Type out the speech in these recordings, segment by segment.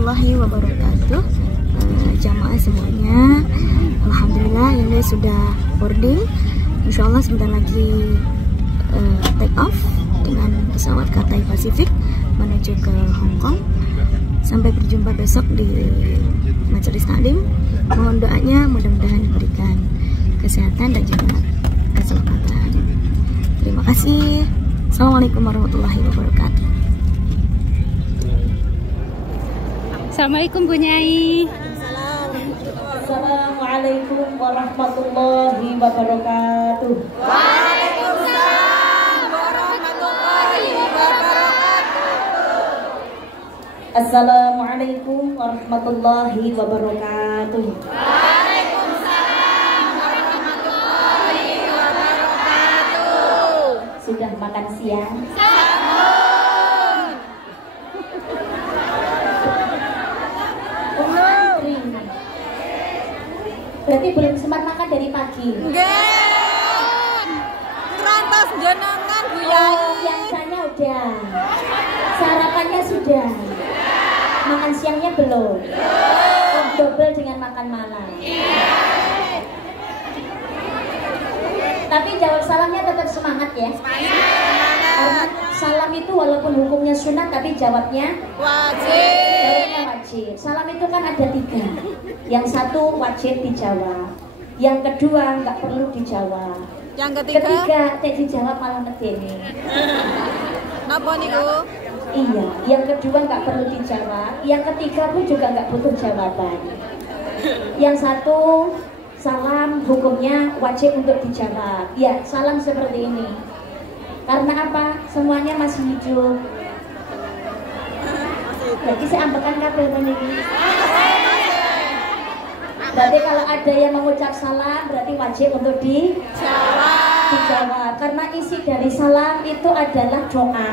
warahmatullahi wabarakatuh. Jamaah semuanya, alhamdulillah ini sudah boarding. Insya Allah sebentar lagi take off dengan pesawat Cathay Pacific menuju ke Hong Kong. Sampai berjumpa besok di majelis taklim. Mohon doanya, mudah-mudahan diberikan kesehatan dan juga keselamatan. Terima kasih. Assalamualaikum warahmatullahi wabarakatuh. Assalamualaikum Bu Nyai. Assalamualaikum warahmatullahi wabarakatuh. Waalaikumsalam warahmatullahi wabarakatuh. Assalamualaikum warahmatullahi wabarakatuh. Waalaikumsalam warahmatullahi wabarakatuh. Sudah makan siang? Berarti belum sempat makan dari pagi. Nggih. Rantas jenengan Bu Yai. Oh, biasanya udah. Sarapannya sudah. Makan siangnya belum. Oh, double dengan makan malam. Tapi jawab salamnya tetap semangat ya. Karena salam itu walaupun hukumnya sunat tapi jawabnya Wajib. jawabnya wajib. Salam itu kan ada 3. Yang satu wajib dijawab. Yang kedua nggak perlu dijawab. Yang ketiga Tidak dijawab malah medeni. napa niku? Iya, yang kedua nggak perlu dijawab. Yang ketiga pun juga nggak butuh jawaban. Yang satu salam hukumnya wajib untuk dijawab. Ya, salam seperti ini. Karena apa? Semuanya masih hidup. Berarti saya ambekan kabel ini. Berarti kalau ada yang mengucap salam berarti wajib untuk dijawab. Karena isi dari salam itu adalah doa.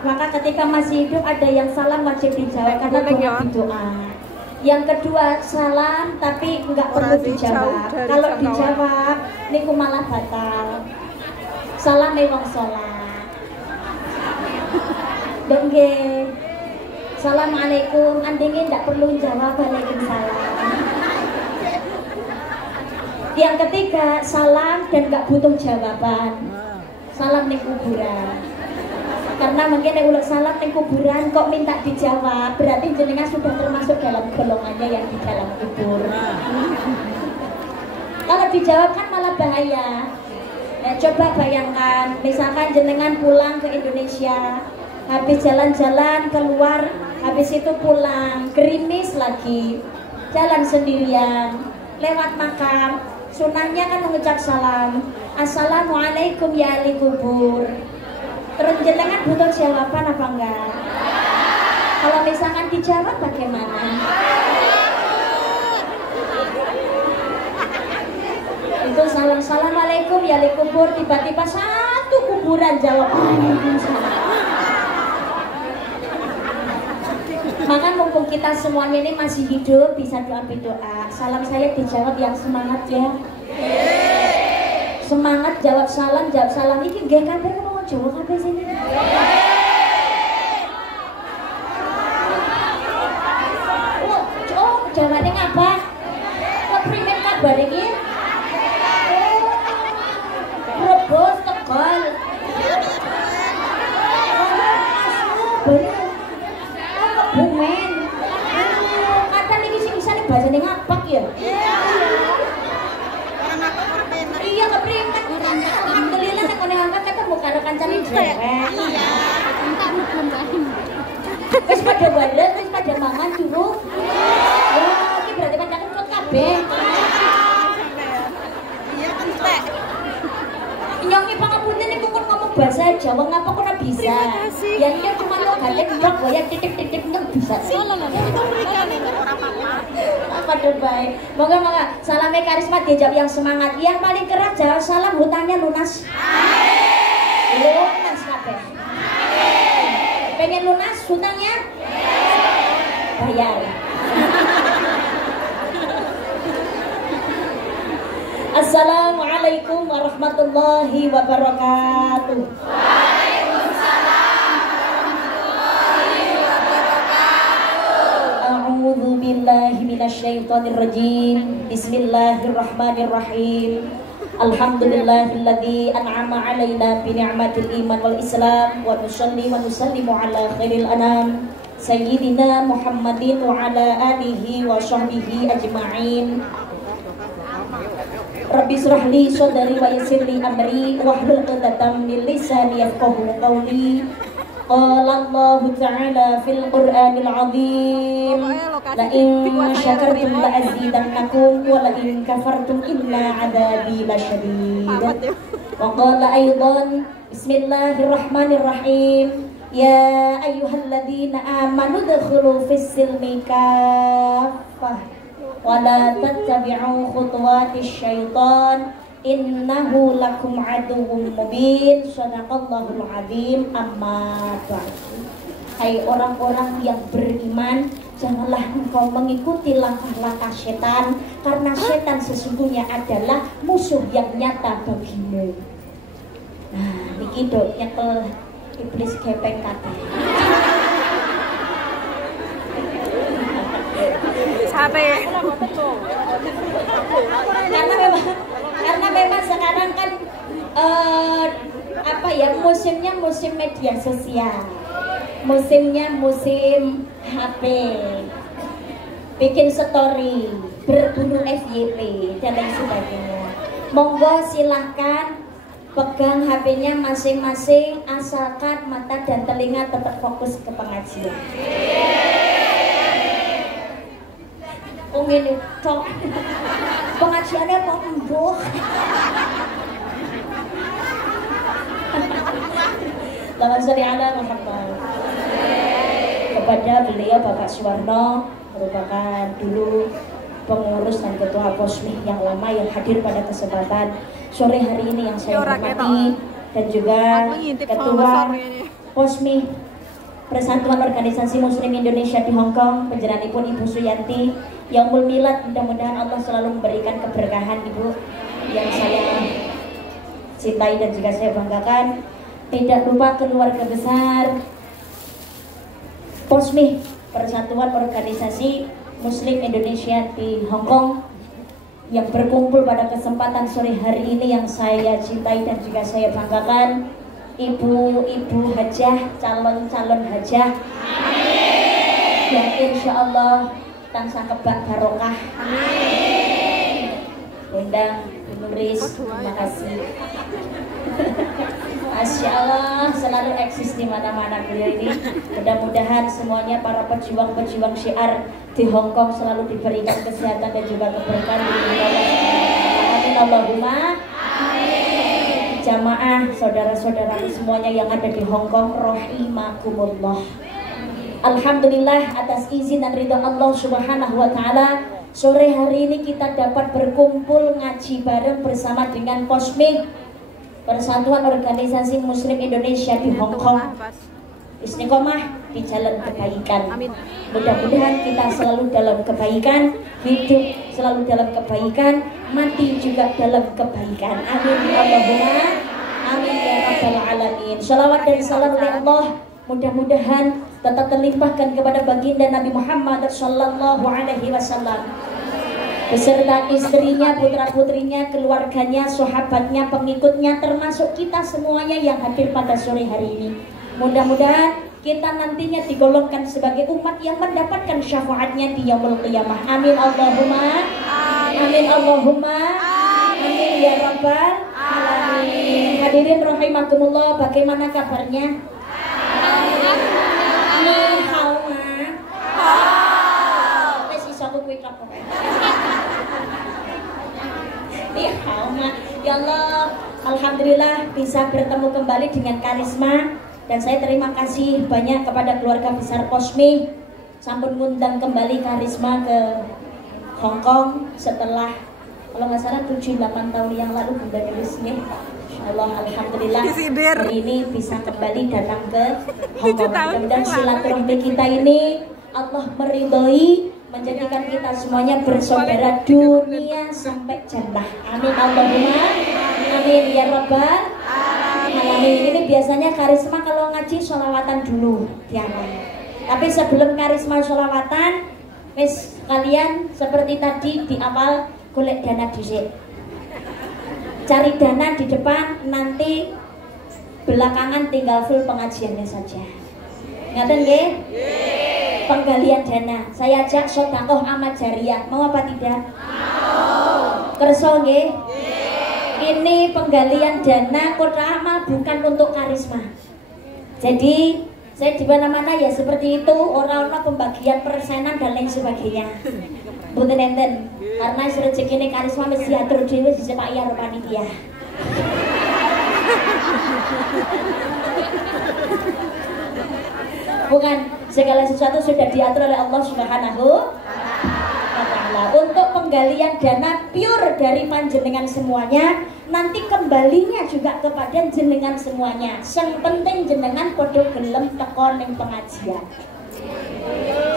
Maka ketika masih hidup ada yang salam wajib dijawab karena doa. Yang kedua salam tapi nggak perlu dijawab. Kalau dijawab niku malah batal. Salam wong sholat. Dongge. Assalamualaikum. Andingin nggak perlu jawab. Waalaikumsalam. Yang ketiga salam dan nggak butuh jawaban. Salam ning kuburan. Karena mungkin yang ulang salam ning kuburan kok minta dijawab, berarti jenengan sudah termasuk dalam golongannya yang di dalam kubur. Kalau dijawab kan malah bahaya. Ya, coba bayangkan, misalkan jenengan pulang ke Indonesia, habis jalan-jalan keluar, habis itu pulang, gerimis lagi, jalan sendirian, lewat makam, sunahnya kan mengucap salam, assalamualaikum ya ahli kubur. Terus jenengan butuh jawaban apa enggak? Kalau misalkan dijawab bagaimana? Itu assalamualaikum ya ahli kubur, tiba-tiba satu kuburan jawab waalaikumsalam. Maka mumpung kita semuanya ini masih hidup, bisa doa. Salam saya dijawab yang semangat ya. Semangat jawab salam ini nggih kabeh ngomong jawab kabeh sini. Oh, jawabnya ngapa? Kok primen kabar iki? Rebus Tegal. Bumen. Kata niki sing isane bacane ngapak ya? Iya keprimen. Alhamdulillah nek ngene angkat ketemu karo kancane dhewe. Iya. Wis pada balen, wis pada mangan dulu. Wah, iki berarti pada kentut kabeh. Iya entek. Nyongi pangapunten niku kon ngomong bahasa Jawa ngapa kok ora bisa? Ya iya cuma lo gale ndok ya titik-titik ndok bisa. Apa baik. Moga-moga salamnya karisma dijawab yang semangat. Yang paling keras jawab salam hutangnya lunas. Amin. Lunas kabeh. Amin. Pengen lunas hutangnya? Bayar. Assalamualaikum warahmatullahi wabarakatuh. Waalaikumsalam warahmatullahi wabarakatuh. minasyaitonirrajim. Bismillahirrahmanirrahim. Alhamdulillahilladzi an'ama 'alaina bi ni'matil iman wal islam wa nusalli wa nusallimu ala khairil anam sayyidina Muhammadin wa ala alihi wa sahbihi ajma'in. Rabbi israh li sadri wa yassir li amri wahlul 'uqdatam min lisani yafqahu qawli. Qala Allah Ta'ala fil Qur'anil 'azim, la in syakartum la azidannakum wa la in kafartum inna 'adzabi lasyadid. Wa qala aidan, bismillahirrahmanirrahim, ya ayyuhalladzina amanu dkhulu fis silmi kaffah wa la tattabi'u khutuwatis syaitan innahu lakum aduwwum mubin. Shadaqallahul azim. Amma ba'du. Hai orang-orang yang beriman, janganlah engkau mengikuti langkah-langkah setan, karena setan sesungguhnya adalah musuh yang nyata bagimu. Nah, niki dok nyekel iblis gepeng kate. Sampai karena memang sekarang kan musimnya musim media sosial, musimnya musim HP, bikin story, berburu FYP dan lain sebagainya. Monggo silahkan pegang HP-nya masing-masing, asalkan mata dan telinga tetap fokus ke pengajian. Ini cok pengajiannya kok embuh. Lawan sholli ala Muhammad. Kepada beliau Bapak Suwarno, merupakan dulu pengurus dan ketua Posmi yang lama yang hadir pada kesempatan sore hari ini yang saya hormati, dan juga ketua Posmi Persatuan Organisasi Muslim Indonesia di Hong Kong, penjeranipun Ibu Suyanti. Yaumul Milad, mudah-mudahan Allah selalu memberikan keberkahan Ibu yang saya cintai dan juga saya banggakan. Tidak lupa keluarga besar Posmi Persatuan Organisasi Muslim Indonesia di Hong Kong yang berkumpul pada kesempatan sore hari ini yang saya cintai dan juga saya banggakan. Ibu-ibu hajah, calon-calon hajah, yang insya Allah tansah kebak barokah. Undang Bu Nuris, terima kasih. Masya Allah, selalu eksis di mana-mana beliau ini. Mudah-mudahan semuanya para pejuang-pejuang syiar di Hong Kong selalu diberikan kesehatan dan juga keberkahan dari Allah. Amin Allahumma amin. Jamaah, saudara-saudara semuanya yang ada di Hong Kong, rahimakumullah. Alhamdulillah atas izin dan ridha Allah Subhanahu wa taala, sore hari ini kita dapat berkumpul ngaji bareng bersama dengan Posmi Persatuan Organisasi Muslim Indonesia di Hong Kong. Istiqomah di jalan kebaikan. Mudah-mudahan kita selalu dalam kebaikan, hidup selalu dalam kebaikan, mati juga dalam kebaikan. Amin Allahumma amin ya rabbal alamin. Shalawat dan salam oleh Allah mudah-mudahan tetap terlimpahkan kepada baginda Nabi Muhammad sallallahu alaihi wasallam beserta istrinya, putra-putrinya, keluarganya, sahabatnya, pengikutnya, termasuk kita semuanya yang hadir pada sore hari ini. Mudah-mudahan kita nantinya digolongkan sebagai umat yang mendapatkan syafaatnya di yaumul qiyamah. Amin Allahumma amin Allahumma amin ya rabbal alamin. Hadirin rahimakumullah, bagaimana kabarnya? Ni hao ma. Wes iso aku kuwi kok. Ni hao ma. Ya Allah, alhamdulillah bisa bertemu kembali dengan Karisma. Dan saya terima kasih banyak kepada keluarga besar Posmi sampun ngundang kembali Karisma ke Hong Kong setelah kalau nggak salah 7-8 tahun yang lalu Bunda Nurisnya. Allah alhamdulillah hari ini bisa kembali datang ke Hong Kong. Mudah-mudahan silaturahmi kita ini Allah meridhoi, menjadikan kita semuanya bersaudara dunia sampai jannah. Amin Allahumma amin ya rabbal alamin. Ini biasanya Karisma kalau ngaji sholawatan dulu, Tiana. Tapi sebelum Karisma sholawatan, Wis kalian seperti tadi di awal golek dana dhisik. Cari dana di depan, nanti belakangan tinggal full pengajiannya saja. Ngaten nggih? Penggalian dana. Saya ajak sedekah amal jariyah. Mau apa tidak? Mau. Kerso nggih? Ini penggalian dana kotak amal bukan untuk karisma. Jadi saya di mana-mana ya seperti itu, orang-orang pembagian persenan dan lain sebagainya. Mboten enten. Karena rezekine karisma mesti diatur dhewe di Pak Iya panitia. Bukan, segala sesuatu sudah diatur oleh Allah Subhanahu wa Ta'ala. Untuk penggalian dana pure dari panjenengan semuanya, nanti kembalinya juga kepada jenengan semuanya. Yang penting jenengan podo gelem teko ning pengajian.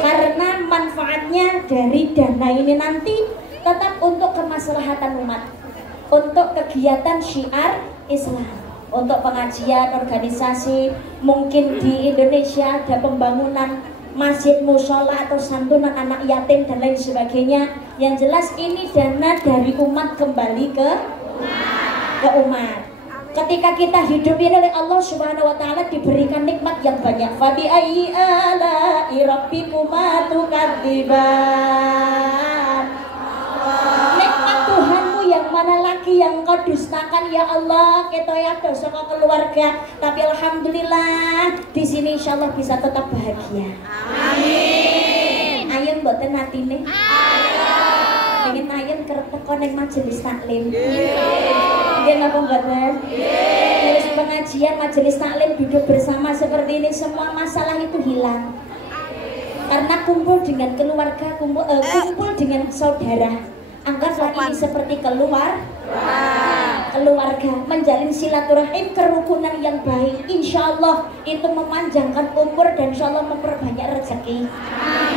Karena manfaatnya dari dana ini nanti tetap untuk kemaslahatan umat, untuk kegiatan syiar Islam, untuk pengajian, organisasi, mungkin di Indonesia ada pembangunan masjid, musola atau santunan anak yatim dan lain sebagainya. Yang jelas ini dana dari umat kembali ke umat. Ketika kita hidup ini oleh Allah Subhanahu wa Ta'ala diberikan nikmat yang banyak. Fabi ayyi ala'i rabbikuma tukadziban. Nikmat Tuhanmu yang mana lagi yang kau dustakan ya Allah? Kita ya dosa keluarga, tapi alhamdulillah di sini insyaallah bisa tetap bahagia. Amin. Ayo mboten atine. Pengen ayam kerep teko ning majelis taklim. Nggih napa mboten? Terus pengajian majelis taklim duduk bersama seperti ini semua masalah itu hilang. Karena kumpul dengan keluarga, kumpul dengan saudara. Anggaplah ini seperti keluarga, menjalin silaturahim, kerukunan yang baik. Insya Allah itu memanjangkan umur dan insya Allah memperbanyak rezeki.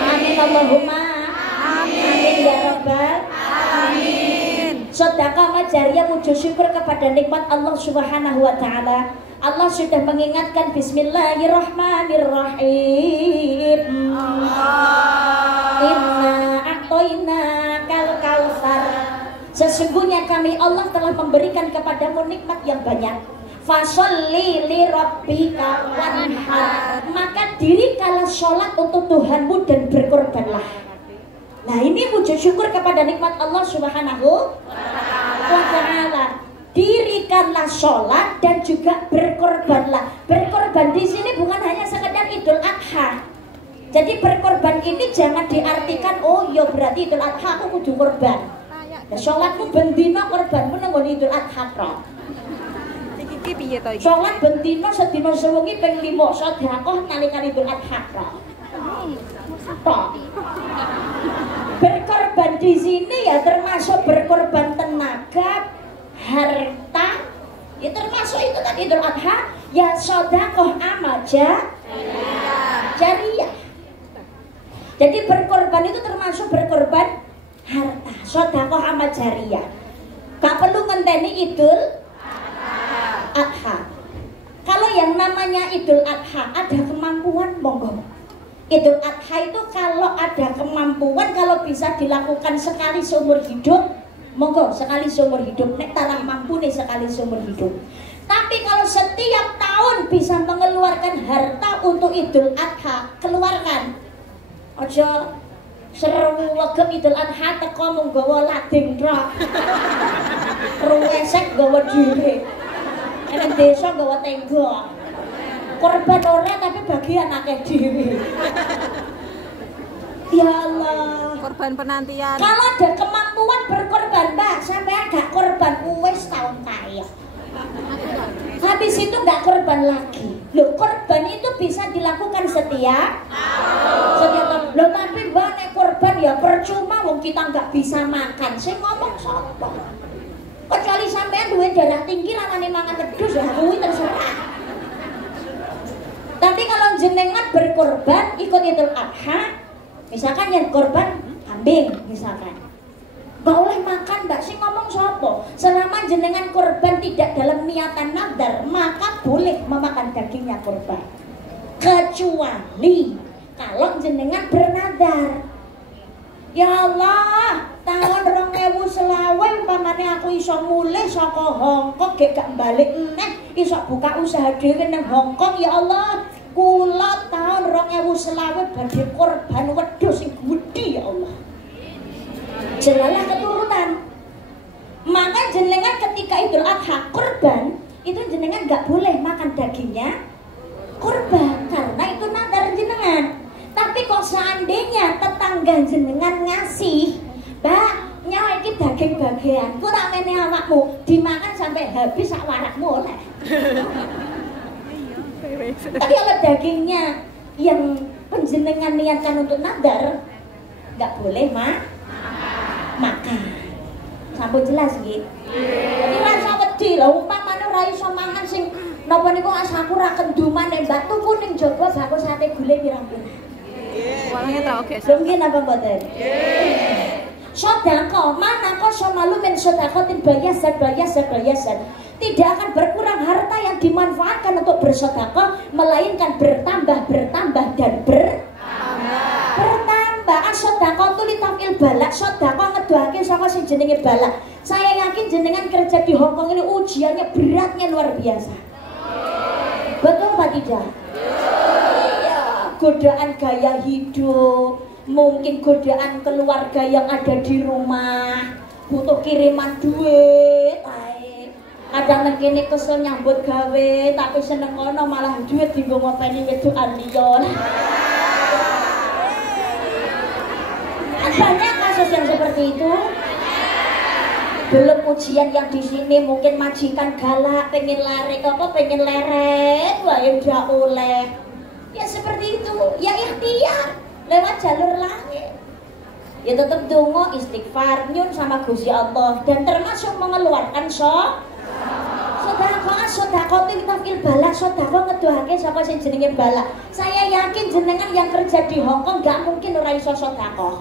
Amin Allahumma amin ya Rabbal alamin. Sedekah majariyah wujud syukur kepada nikmat Allah Subhanahu wa Ta'ala. Allah sudah mengingatkan Bismillahirrahmanirrahim. Inna a'toina kal kautsar. Sesungguhnya kami Allah telah memberikan kepadamu nikmat yang banyak. Fasholli li rabbika wanhar. Maka dirikanlah sholat untuk Tuhanmu dan berkorbanlah. Nah ini wujud syukur kepada nikmat Allah Subhanahu wa Ta'ala. Dirikanlah sholat dan juga berkorbanlah. Berkorban di sini bukan hanya sekedar Idul Adha. Jadi berkorban ini jangan diartikan oh ya berarti Idul Adha aku kudu korban. Nah, sholatmu bendino korbanmu nang Idul Adha tok. Sholat bendino sedina sewengi ping 5 sedekah nalika Idul Adha tok. Berkorban di sini ya termasuk berkorban tenaga, harta, ya termasuk itu tadi Idul Adha, ya sedekah amal jariyah. Jadi berkorban itu termasuk berkorban harta, sedekah amal jariyah. Gak perlu ngenteni Idul Adha. Kalau yang namanya Idul Adha ada kemampuan monggo. Idul Adha itu kalau ada kemampuan, kalau bisa dilakukan sekali seumur hidup, monggo sekali seumur hidup. Nek tarang mampu nih sekali seumur hidup. Tapi kalau setiap tahun bisa mengeluarkan harta untuk Idul Adha, keluarkan. Ojo seru wegem Idul Adha teko mung gawa lading tok. Ruwesek gawa dhewe. Nek desa gawa tenggo. Korban ora tapi bagian akeh dhewe. Ya Allah. Korban penantian. Kalau ada kemampuan berkorban, Mbak, sampai gak korban wis tahun kaya. Habis itu gak korban lagi. Loh, korban itu bisa dilakukan setiap tahun. Loh, tapi Mbak nek korban ya percuma wong kita gak bisa makan. Sing ngomong sapa? Kecuali sampean duwe darah tinggi lanane mangan wedhus ya kuwi terserah. Tapi kalau jenengan berkorban ikut Idul Adha, misalkan yang korban kambing misalkan, gak boleh makan, gak sih ngomong sopo. Selama jenengan korban tidak dalam niatan nadar, maka boleh memakan dagingnya korban. Kecuali kalau jenengan bernadar. Ya Allah, tahun 2020 umpamane aku iso mulih saka Hongkong gak balik neh, iso buka usaha dhewe nang Hongkong. Ya Allah, kula tahun 2020 badhe korban wedhus sing gedhe ya Allah. Jelalah keturunan. Maka jenengan ketika Idul Adha kurban, itu jenengan gak boleh makan dagingnya kurban karena itu nadar jenengan. Tapi kok seandainya tetangga jenengan ngasih, Mbak, nyawa iki daging bagian, ku tak mene awakmu, dimakan sampai habis sak warakmu oleh. Tapi kalau dagingnya yang penjenengan niatkan untuk nadar, nggak boleh makan. Sampun jelas nggih? Jadi rasa wedi lho, umpamane ora iso mangan sing napa niku asaku ra kenduman nek Mbak tuku ning jaba bakul sate gulai pirang-pirang. Warnanya terlalu geser. Mungkin apa mboten? Sedekah, mana kok somalu min sedekatin bayasan. Tidak akan berkurang harta yang dimanfaatkan untuk bersedekah, melainkan bertambah dan bertambah. Sedekah itu litafil balak, sedekah ngedoake saka sing jenenge balak. Saya yakin jenengan kerja di Hongkong ini ujiannya beratnya luar biasa. Betul Pak tidak? Godaan gaya hidup, mungkin godaan keluarga yang ada di rumah, butuh kiriman duit, kadang nekene kesel nyambut gawe, tapi seneng kono malah duit dienggo ngopeni wedokan liya. Banyak kasus yang seperti itu. Belum ujian yang di sini mungkin majikan galak, pengen lari pengen leret, wae ndak oleh. Ya seperti itu, ya ikhtiar lewat jalur langit. Ya tetap dongo, istighfar, nyun sama Gusti Allah, dan termasuk mengeluarkan sedekah itu tafil balak, sedekah ngedoake sapa sing jenenge balak. Saya yakin jenengan yang kerja di Hongkong gak mungkin ora iso sedekah.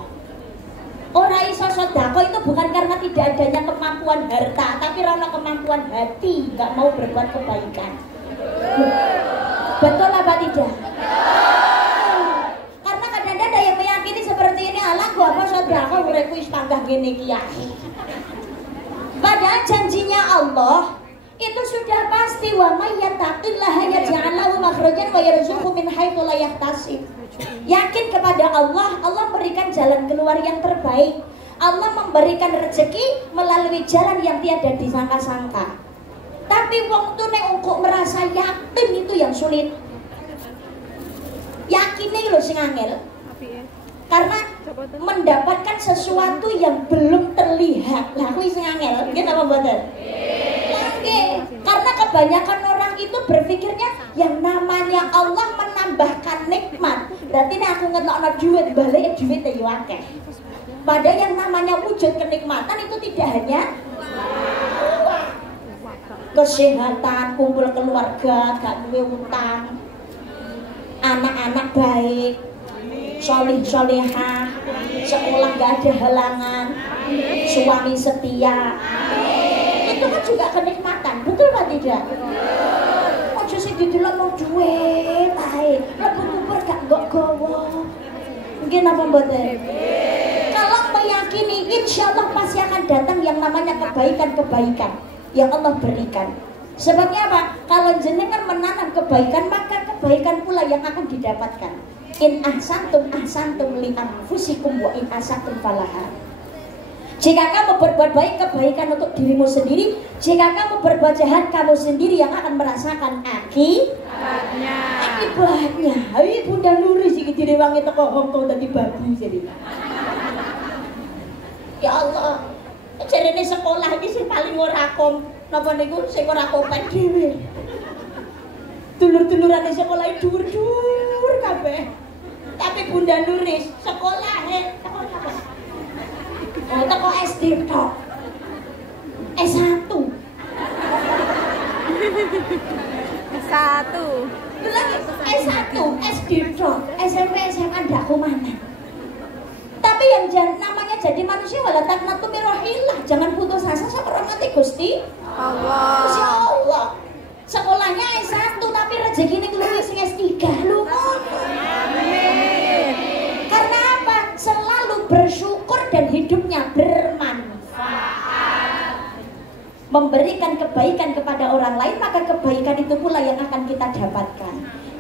Ora iso sedekah itu bukan karena tidak adanya kemampuan harta, tapi karena kemampuan hati, gak mau berbuat kebaikan. Betul apa tidak? Karena kadang-kadang ada yang meyakini seperti ini, alah gua apa sedekah uripku wis panggah ngene iki ya. Padahal janjinya Allah itu sudah pasti, wa may yattaqillaha yaj'al lahu makhrajan wa yarzuqhu min haitsu la yahtasib. Yakin kepada Allah, Allah memberikan jalan keluar yang terbaik. Allah memberikan rezeki melalui jalan yang tiada disangka-sangka. Tapi wong tuh nek engko merasa yakin itu yang sulit. Yakinnya lho sing angel. Karena mendapatkan sesuatu yang belum terlihat. Lah kuwi sing angel, nggih apa mboten? Nggih. Karena kebanyakan orang itu berpikirnya yang namanya Allah menambahkan nikmat. Berarti nek aku ngetokno duit, balik duit ya akeh. Padahal yang namanya wujud kenikmatan itu tidak hanya kesehatan, kumpul keluarga, gak duwe utang, anak-anak baik, soleh-solehah, sekolah gak ada halangan, suami setia. Itu kan juga kenikmatan, betul Pak tidak? Ojo sing didelokno duit ae, lebu kupur gak gowo. Mungkin apa mboten? Kalau meyakini, insya Allah pasti akan datang yang namanya kebaikan-kebaikan yang Allah berikan. Sebabnya apa? Kalau jenengan menanam kebaikan, maka kebaikan pula yang akan didapatkan. In ahsantum li anfusikum wa in asatum falaha. Jika kamu berbuat baik, kebaikan untuk dirimu sendiri. Jika kamu berbuat jahat, kamu sendiri yang akan merasakan akibatnya. Hai Bunda Nuri sing direwangi teko Hongkong dadi babu jadi. Ya Allah, jarene sekolah iki sing paling ora napa niku sing ora kompen dhewe. Dulur-dulurane sekolah dhuwur-dhuwur kabeh. Tapi Bunda Nuris sekolahe teko SD tok. S1. S1. Lagi S1, SD tok, SMP, SMA ndak kumanan. Tapi yang namanya jadi manusia wala taqnatu min rahillah, jangan putus asa sama rahmati Gusti Allah. Gusti Allah. Sekolahnya S1 tapi rezekine kuwi sing S3 lho. Amin. Karena apa? Selalu bersyukur memberikan kebaikan kepada orang lain, maka kebaikan itu pula yang akan kita dapatkan.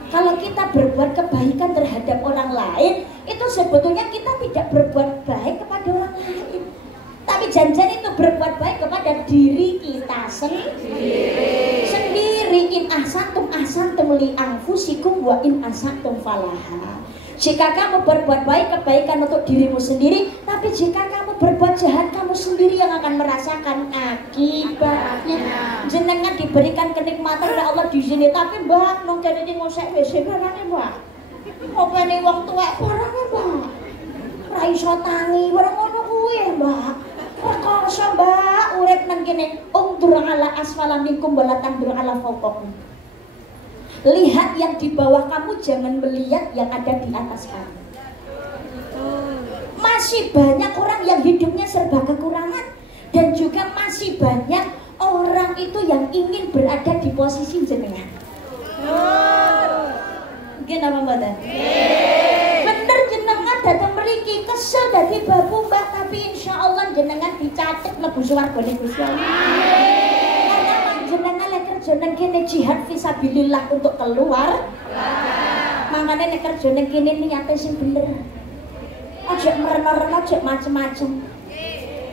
Kalau kita berbuat kebaikan terhadap orang lain, itu sebetulnya kita tidak berbuat baik kepada orang lain, tapi janjian itu berbuat baik kepada diri kita sendiri. In ahsantum ahsantum li anfusikum wa in ahsantum falaha. Jika kamu berbuat baik, kebaikan untuk dirimu sendiri, tapi jika kamu berbuat jahat, kamu sendiri yang akan merasakan akibatnya. Jenengan diberikan kenikmatan oleh Allah di sini, tapi mbak mungkin ini ngosek WC barangnya mbak, apa ini wong tua barangnya mbak, rai iso tangi barang ngono kuwi mbak. Rekoso mbak, urip nang kene ungdur ala asfala minkum wala tandur ala fawqakum. Lihat yang di bawah kamu, jangan melihat yang ada di atas kamu. Masih banyak orang yang hidupnya serba kekurangan, dan juga masih banyak orang itu yang ingin berada di posisi jenengan. Mungkin apa mbak? Bener jenengan datang mriki kesel dadi babu mbak, tapi insya Allah jenengan dicatet mlebu swarga Gusti Allah. Jenengan lek kerja nang kene jihad fisabilillah untuk keluar. Mangane nek kerja nang kene niate sing bener. Aja mereno-reno, aja macem-macem.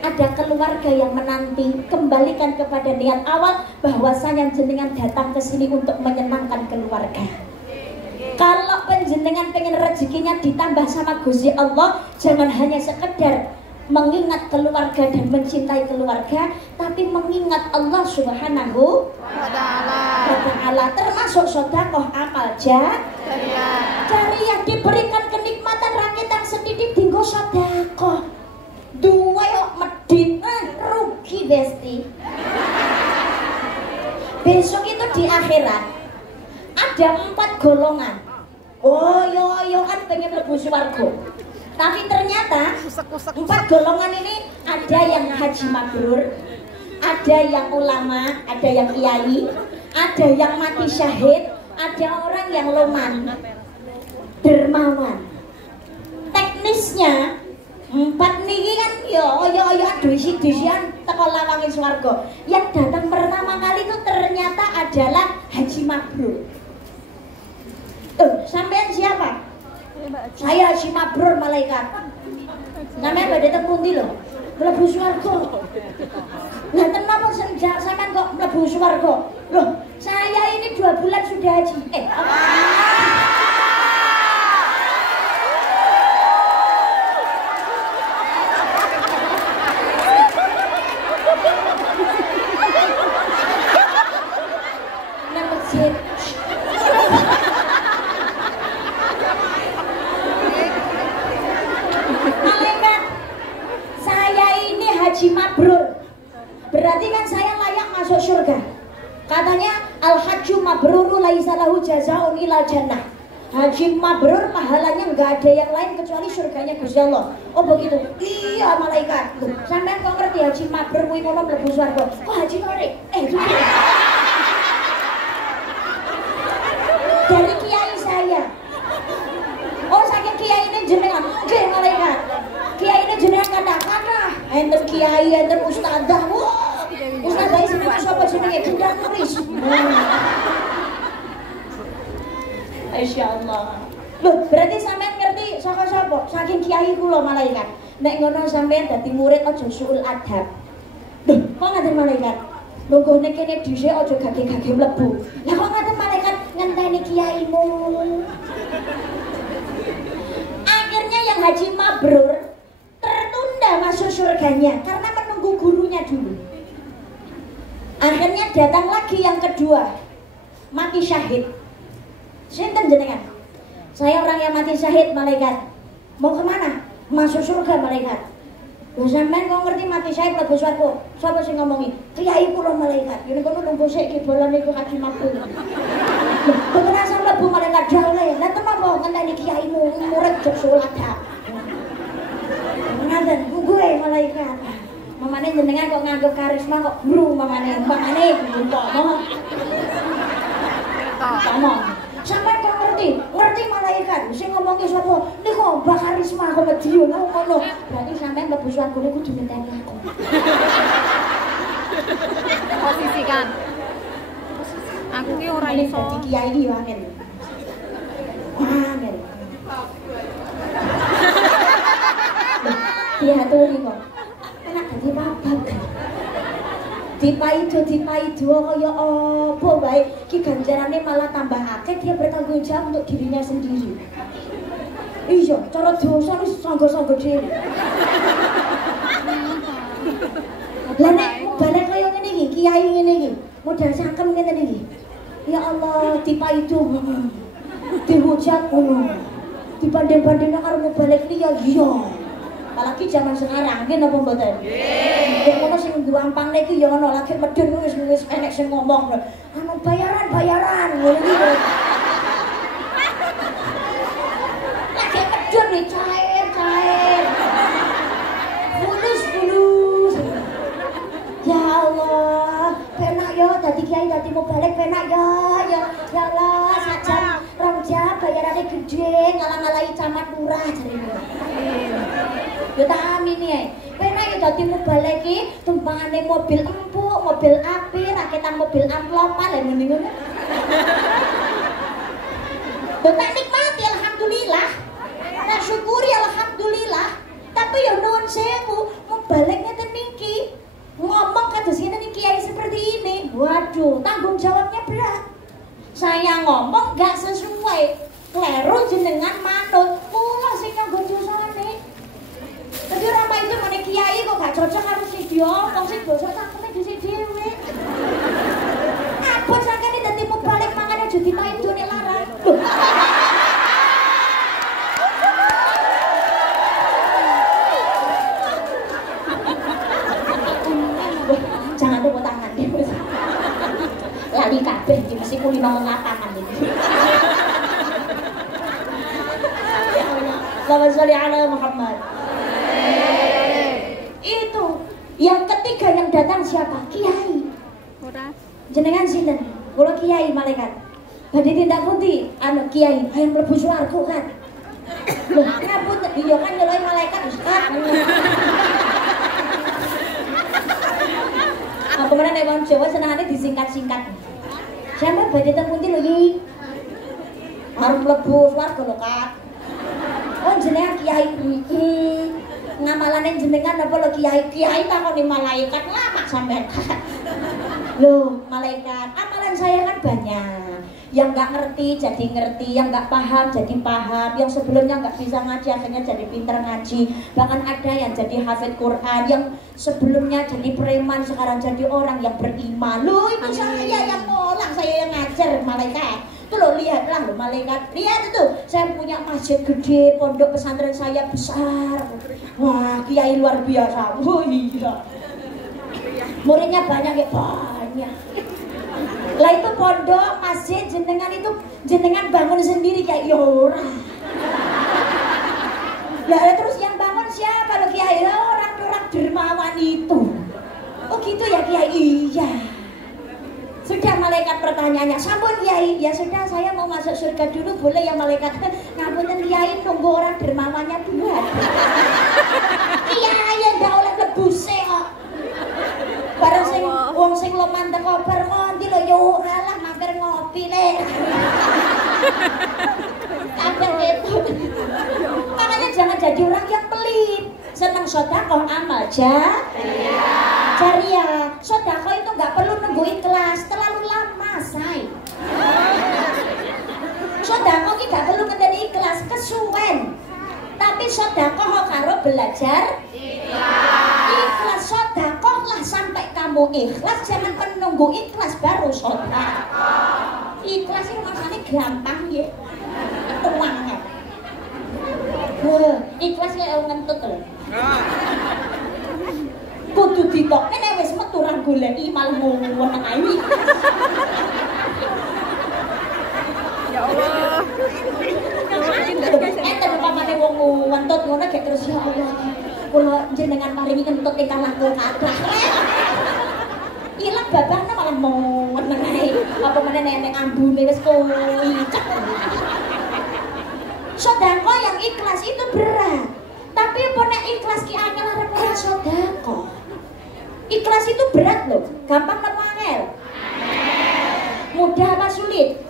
Ada keluarga yang menanti, kembalikan kepada niat awal bahwasanya jenengan datang ke sini untuk menyenangkan keluarga. Kalau penjenengan pengen rezekinya ditambah sama Gusti Allah, jangan hanya sekedar mengingat keluarga dan mencintai keluarga, tapi mengingat Allah Subhanahu wa ta'ala, termasuk sedekah amal jariyah. Diberikan kenikmatan rakyat sedikit dinggo sedekah. Dua yo medit rugi besti. Besok itu di akhirat ada 4 golongan. Oh yo kan pengen mlebu swarga. Tapi ternyata 4 golongan ini ada yang haji mabrur, ada yang ulama, ada yang kiai, ada yang mati syahid, ada orang yang loman, dermawan. Teknisnya 4 niki kan yo aduh isi-isian teko lawange swarga. Yang datang pertama kali itu ternyata adalah haji mabrur. Sampean siapa? Saya Haji Mabrur malaikat. Namanya badhe teng pundi lho? Mlebu swarga. Lah kenapa senjak sampean kok mlebu swarga? Loh, saya ini 2 bulan sudah haji. Nang masjid. Haji mabrur, berarti kan saya layak masuk surga. Katanya al-hajju mabruru laisa lahu jazaa'un ilal jannah. Haji mabrur pahalanya nggak ada yang lain kecuali surganya Gusti Allah. Oh begitu? Iya malaikat. Sampean kok ngerti haji mabrur kuwi ngono mlebu swarga? Kok haji tarik? Dari kiai saya. Oh saking kiai ini jenengan, nggih malaikat. Kiai ini jenengan kata-kata, enten kiai, enten ustadzah. Wah, ustadzah ini sapa jenenge? Bunda Nuris. Masya Allah. Loh, berarti sampean ngerti sapa-sapa? Saking kiai kula malaikat. Nek ngono sampean dadi murid aja suul adab. Loh, kok ngaten malaikat? Lungguh nek kene dhisik aja gage-gage mlebu. Lah kok ngaten malaikat ngenteni kiaimu? Akhirnya yang haji mabrur tertunda masuk surganya karena menunggu gurunya dulu. Akhirnya datang lagi yang kedua, mati syahid. Sinten jenengan? Saya orang yang mati syahid malaikat. Mau kemana? Masuk surga malaikat. Lho sampean kok ngerti mati syahid mlebu swarga? Sapa sing ngomongi? Kiai kula malaikat. Yen kono nunggu sik ki bolane iku haji mabrur. Boten asal mlebu malaikat dawuh. Lah kenapa ngenteni kiaimu murid jek salat? Ngaten, gue malaikat. Mamane jenengan kok nganggep karisma kok bru mamane ngomong. Sampai kok ngerti malaikat sing ngomongi sapa? Niku Mbak Karisma kok Madiun ngono. Berarti sampean mlebu swarga niku kudu ngenteni aku. Posisikan. Aku ki ora Ini iso. dadi kiai iki yo angel. Angel. Dia turi kok. Enak dadi babak. Dipaido kaya apa bae ki ganjarane malah tambah akeh dia bertanggung jawab untuk dirinya sendiri. Iya, cara dosa wis sangga-sangga dhewe. Lah nek balik kaya ngene iki, kiai ngene iki, modal sakem ngene iki. Ya Allah, dipaido. Dihujat ngono. Dibanding-bandingnya karo balik liya iya. Apalagi zaman sekarang, nggih napa mboten? Nggih. Nek ngono sing gampangnya iki ya ono lagi medun wis enek sing ngomong. Anu bayaran ngono iki. Lagi medun nih cair. Fulus. Ya Allah, penak yo dadi kiai dadi mau balik penak yo. Ya Allah, sajam rong jam bayarannya gede, ngalah-ngalahi camat murah jarene. Ya tak amin ya. Penak ya dadi mubalek iki tumpangane mobil empuk, mobil api, rakitan mobil amplopan lha ngene ngono. Ya tak nikmati alhamdulillah. Tak syukuri alhamdulillah. Tapi ya nuwun sewu, mubalek ngeten niki. Ngomong kados ngene iki kiai seperti ini. Waduh, tanggung jawabnya berat. Saya ngomong gak sesuai. Kleru jenengan manut. Kula sing nyanggo dosane. Tapi ramai itu mana kiai kok gak cocok harus si diomong sih dosa cangkeme dhisik dhewe. Apa sakjane dadi balik mangane aja ditaidone larang. Jangan tepuk tangan deh. Lali kabeh iki mesti kuli mau ngatangan iki. Ya Allah. Allahumma sholli ala Muhammad. Itu yang ketiga yang datang siapa? Kiai. Ora. Jenengan sinten? Kula kiai malaikat. Badhe tindak pundi? Anu kiai, hayang mlebu swarga kan. Loh, ngapunten iya kan nyeloi malaikat Ustaz. Apa meneh nek wong Jawa senengane disingkat-singkat. Sampe badhe teng pundi lho iki? Arep mlebu swarga lho, Kak. Oh jenengan kiai. Ngamalane jenengan apa lho kiai takoni malaikat lama sampean. Loh, malaikat, amalan saya kan banyak. Yang nggak ngerti jadi ngerti, yang nggak paham jadi paham, yang sebelumnya nggak bisa ngaji akhirnya jadi pinter ngaji. Bahkan ada yang jadi hafid Quran, yang sebelumnya jadi preman sekarang jadi orang yang beriman. Loh, itu saya yang ngolak, saya yang ngajar malaikat. Tuh lo lihatlah lo malaikat, lihat itu saya punya masjid gede, pondok pesantren saya besar. Wah, kiai luar biasa. Oh iya. Muridnya banyak ya banyak. Lah itu pondok, masjid jenengan itu jenengan bangun sendiri kayak yora. Lah terus yang bangun siapa lo kiai? Orang-orang dermawan itu. Oh gitu ya kiai? Iya. Sudah malaikat pertanyaannya, sampun kiai, ya sudah saya mau masuk surga dulu boleh ya malaikat. Ngapunten kiai nunggu orang dermawannya dua. Kiai ndak oleh lebuse kok. Bareng sing wong sing loman teko bar ngondi lho yo alah mampir ngopi le. Kabeh gitu. Makanya jangan jadi orang yang pelit. Senang sedekah amal jariah. Sedekah itu nggak perlu nunggu ikhlas, terlalu lama say. Sedekah iki nggak perlu ngenteni ikhlas, kesuwen. Tapi sedekah karo belajar ikhlas. Sedekah lah sampai kamu ikhlas, jangan menunggu ikhlas baru sedekah. Ikhlas itu maksudnya gampang ya. Tuangan. Ikhlas kayak ngentut lho. Kudu ditokne nek wis metu ra goleki malmu weneng ae. Ya Allah. Enten upamane wong ngentut ngono gek terus ya Allah. Kula jenengan paringi ngentut ingkang langkung kathah. Ilang babane malah meneng ae. Apa meneh nek ambune wis kuicak. Sedekah yang ikhlas itu berat. Tapi apa nek ikhlas ki angel arep ora sedekah. Ikhlas ikhlas itu berat loh. Gampang apa angel? Mudah apa sulit?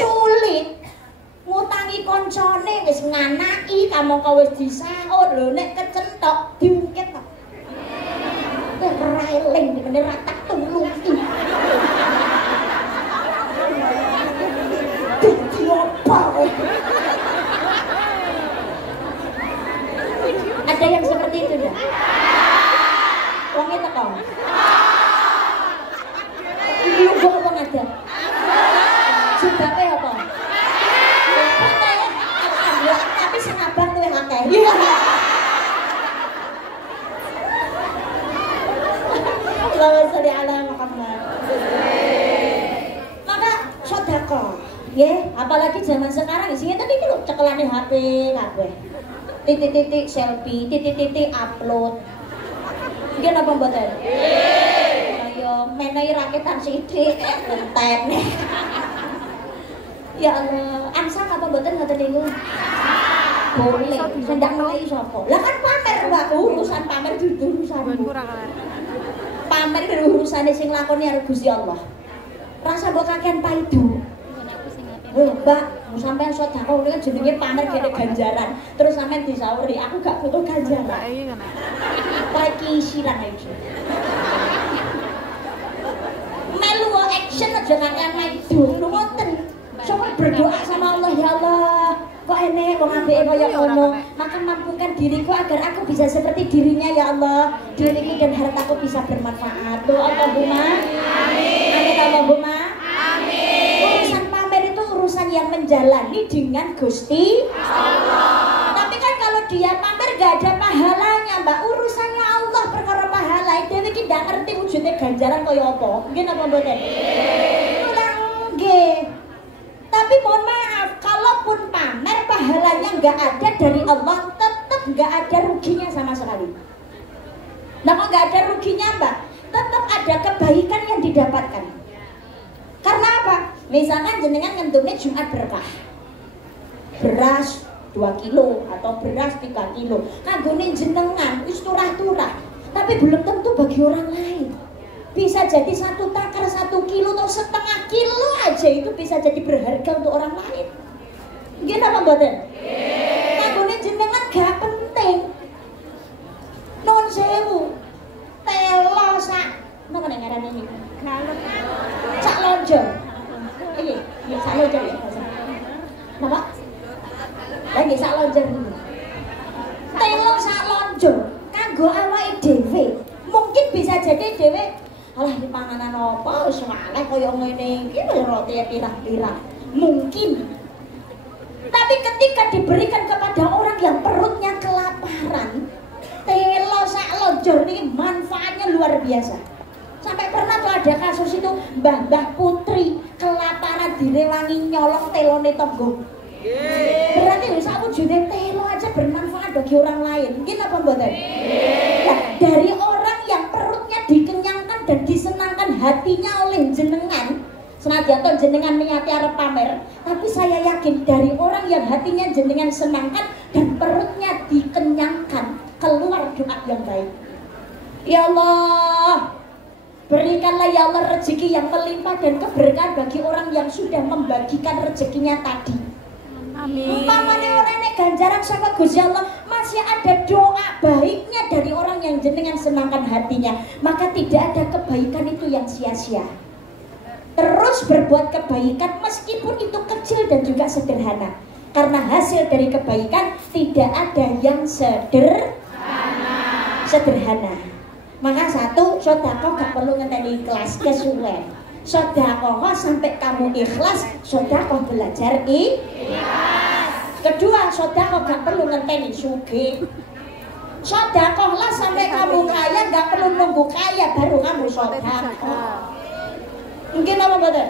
Sulit. Ngutangi koncone wis nganaki, kamu kau wis disaur lho, nek kecentok diungkit kok. Railing di bener ratak tulungi. Dadi apa? Ada yang seperti itu dah. Wong itu kok. Ini kok wong ada. Sebabnya apa? Tapi sing abang tuh yang akeh. Allahumma sholli ala Muhammad. Maka sedekah, nggih, apalagi zaman sekarang isinya tadi iki lho cekelane HP kabeh. Titik-titik selfie, titik-titik upload. Nggih napa mboten? Ayo menehi raketan sithik enten. Ya Allah, ansang apa mboten ngoten niku? Boleh, sedang menehi sapa? Lah kan pamer wae, urusan pamer dudu urusanmu. Pamer itu urusane sing lakoni karo Gusti Allah. Rasa mbok kakean paidu. Mbak, mau sampean sedekah ini kan jenenge pamer gede ganjaran. Terus sampean disauri, aku gak butuh ganjaran. Lagi silang iki. Melu action aja kakean paidu. Lho ngoten. Coba berdoa sama Allah, ya Allah. Kok enek wong apike kaya ngono. Maka mampukan diriku agar aku bisa seperti dirinya ya Allah. Diriku dan hartaku bisa bermanfaat. Doa Allahumma amin. Amin Allahumma amin. Urusan pamer itu urusan yang menjalani dengan Gusti Allah. Tapi kan kalau dia pamer gak ada pahalanya, Mbak. Urusannya Allah perkara pahala. Dhewe iki ndak ngerti wujudnya ganjaran kaya apa. Nggih napa mboten? Nggih. Tapi mohon maaf, kalaupun pamer pahalanya nggak ada dari Allah, tetap nggak ada ruginya sama sekali. Nah, kok nggak ada ruginya, Mbak? Tetap ada kebaikan yang didapatkan. Karena apa? Misalkan jenengan ngentungnya Jumat berkah, beras 2 kilo atau beras 3 kilo, kanggone jenengan wis turah-turah, tapi belum tentu bagi orang lain. Bisa jadi 1 takar 1 kilo atau setengah kilo aja itu bisa jadi berharga untuk orang lain. Gimana mboten? Kanggone jenengan gak penting. Non sewu. Telo sak napa nek ngarane iki? Sak lonjor. Iki, ya sak lonjor ya. Napa? Lagi sak lonjor. Telo sak lonjor kanggo awake dhewe. Mungkin bisa jadi dhewe alah di panganan apa wis malah kaya ngene iki roti pirang-pirang. Mungkin. Tapi ketika diberikan kepada orang yang perutnya kelaparan, telo sak lonjor ini manfaatnya luar biasa. Sampai pernah tuh ada kasus itu Mbah Putri kelaparan direwangi nyolong telone tonggo. Berarti sak wujudnya telo aja bermanfaat bagi orang lain. Mungkin apa mboten? Nah, dari orang yang perutnya dikenyangkan dan disenangkan hatinya oleh jenengan, senadyan jenengan niati arep pamer, tapi saya yakin dari orang yang hatinya jenengan senangkan dan perutnya dikenyangkan, keluar doa yang baik. Ya Allah, berikanlah ya Allah rezeki yang melimpah dan keberkahan bagi orang yang sudah membagikan rezekinya tadi. Amin. Umpamanya orang ini ganjaran sama Gusti Allah, masih ada doa baiknya dari orang yang jenengan senangkan hatinya, maka tidak ada kebaikan itu yang sia-sia. Terus berbuat kebaikan meskipun itu kecil dan juga sederhana, karena hasil dari kebaikan tidak ada yang sederhana. Maka satu, sedekah gak perlu ngenteni ikhlas kesuwen. Sedekah sampai kamu ikhlas, sedekah belajar ikhlas. Kedua, sedekah gak perlu ngenteni sugih. Sedekahlah sampai kamu kaya, gak perlu nunggu kaya baru kamu sedekah. Mungkin apa mboten?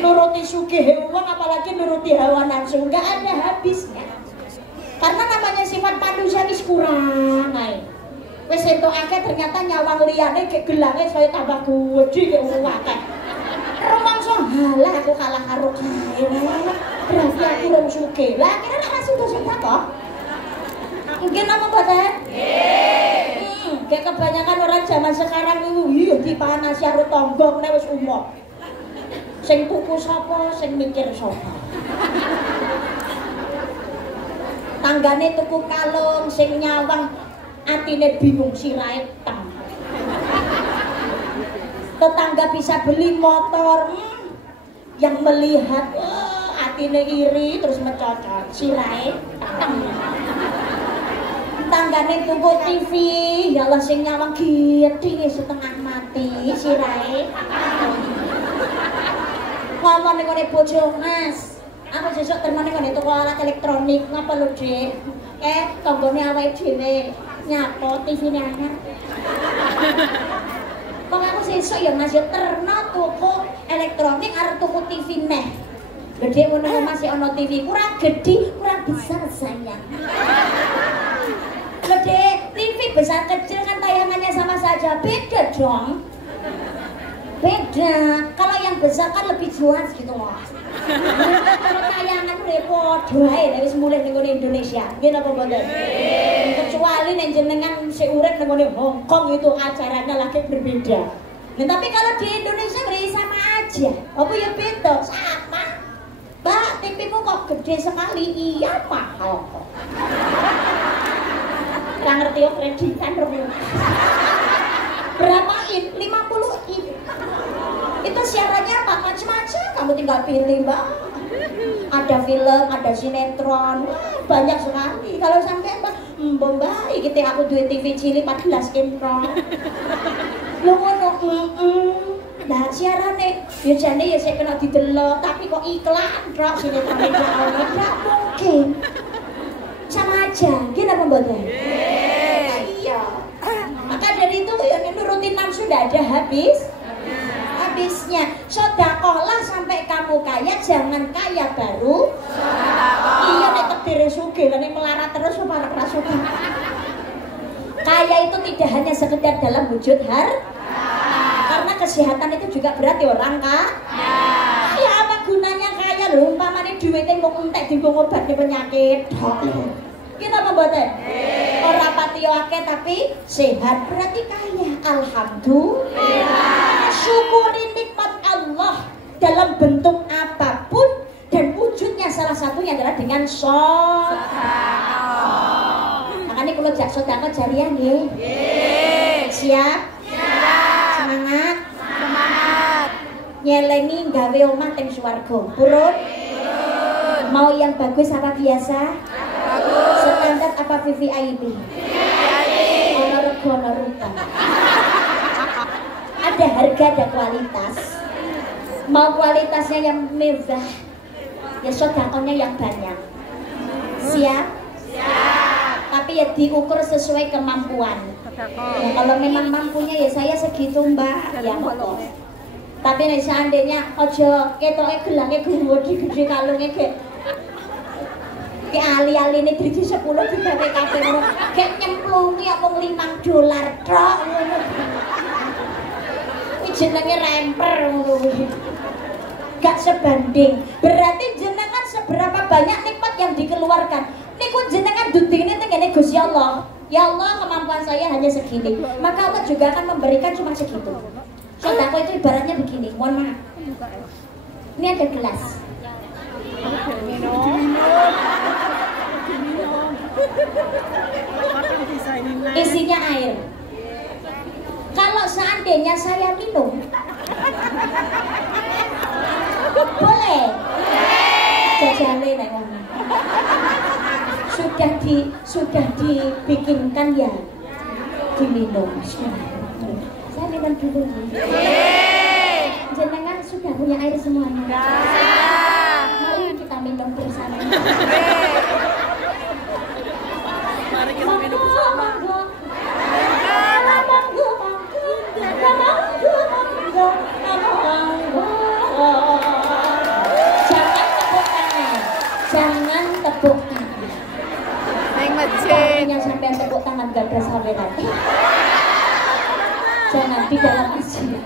Nuruti sugih wong apalagi nuruti hawa nafsu gak ada habisnya. Karena namanya sifat manusia wis kurang ae. Wis entuk akeh ternyata nyawang liyane gek gelange saya tambah gedhe kek wong akeh. Rumangsa halah aku kalah karo kae. Berarti aku rung sugih. Lah akhirnya nek ra sugih sedekah. Mungkin apa mboten? Nggih. Kayak kebanyakan orang zaman sekarang itu dipanasi karo tangga nek wis umum. Sing tuku sapa, sing mikir sapa. Tanggane tuku kalung, sing nyawang atine bingung sirahe tang. Tetangga bisa beli motor, yang melihat atine iri terus mecocot sirahe tang. Tanggane tuku TV, ya Allah sing nyawang gede setengah mati sirahe. Ngomong ning ngene bojo, Mas. Aku sesuk termane ngene tuku alat elektronik, ngapa lho, Dik? Tanggane awake dhewe nyapo TV-ne anyar. Kok aku sesuk ya Mas ya terno tuku elektronik arep tuku TV neh. Lho Dik ngono masih ana TV kurang gede, kurang besar sayang. Lho Dik, TV besar kecil kan tayangannya sama saja, beda dong. Beda, kalau yang besar kan lebih jelas gitu loh. Kalau tayangan repot, doain wis mulai ning Indonesia. Nggih napa mboten? Kecuali nek jenengan sik urip ning Hong Kong itu acaranya lagi berbeda. Nah, tapi kalau di Indonesia sama aja. Apa ya beda? Sama. Mbak, TV-mu kok gede sekali? Iya, mahal kok. Nggak ngerti ya kreditan berapa in? 50 in. Itu siarannya apa? Macam-macam. Kamu tinggal pilih mbak. Ada film, ada sinetron, banyak sekali. Kalau sampai mbak, Bombay gitu aku duit TV cilik 14 in lo ngono. Nah siarannya biasanya ya saya kena didelok, tapi kok iklan drop sinetron itu nggak mungkin. Sama aja, gini apa mbaknya? Iya. Maka dari itu yang nurutin nafsu sudah ada habisnya. Sodakohlah sampai kamu kaya, jangan kaya baru. Iya nek terdiri sugih, nek melarat terus para prasuka. Kaya itu tidak hanya sekedar dalam wujud karena kesehatan itu juga berarti orang ya apa gunanya kaya lho, umpamane duitnya mau entek dienggo ngobati penyakit. Kenapa mboten? Ora pati akeh tapi sehat berarti kaya. Alhamdulillah. Syukuri nikmat Allah dalam bentuk apapun dan wujudnya salah satunya adalah dengan sedekah. Makanya kalau jak sedekah jariah nggih. Siap? Semangat. Nyelengi gawe omah teng swarga. Purun? Mau yang bagus apa biasa? Standar apa VVIP? Ono rego ono rupa. Ada harga ada kualitas. Mau kualitasnya yang mewah, ya sedekahnya yang banyak. Siap? Siap. Tapi ya diukur sesuai kemampuan. Ya, kalau memang mampunya ya saya segitu mbak, ya betul. Tapi nih seandainya ojo ketoknya gelangnya gede kalungnya kayak ali-ali ini beri 10 di KPKP kayak nyemplungi apa $5 trok ini jenengnya remper gak sebanding. Berarti jenengan seberapa banyak nikmat yang dikeluarkan niku jenengan duding ini tengene Gusti Allah. Ya Allah, kemampuan saya hanya segini, maka Allah juga akan memberikan cuma segitu. Sedekah itu ibaratnya begini, mohon maaf, ini ada gelas isinya air. Kalau seandainya saya minum, boleh? Jajale nek ngono. Sudah dibikinkan ya, diminum. Saya minum dulu. Jenengan sudah punya air semuanya? Mari kita minum bersama. Mari kita minum bersama. Jangan tepuk tangan. Pokoknya sampai tepuk tangan gak berasa nanti. Jangan di dalam masjid.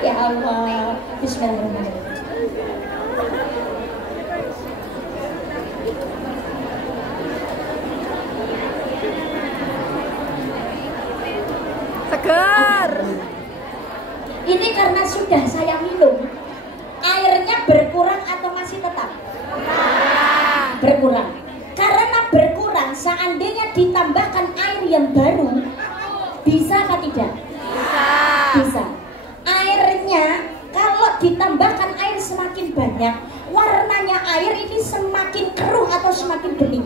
Ya Allah. Bismillahirrahmanirrahim. Seger. Ini karena sudah saya minum, airnya berkurang atau masih tetap? Berkurang. Karena berkurang, seandainya ditambahkan air yang baru, bisa atau tidak? Bisa. Airnya kalau ditambahkan air semakin banyak, warnanya air ini semakin keruh atau semakin bening?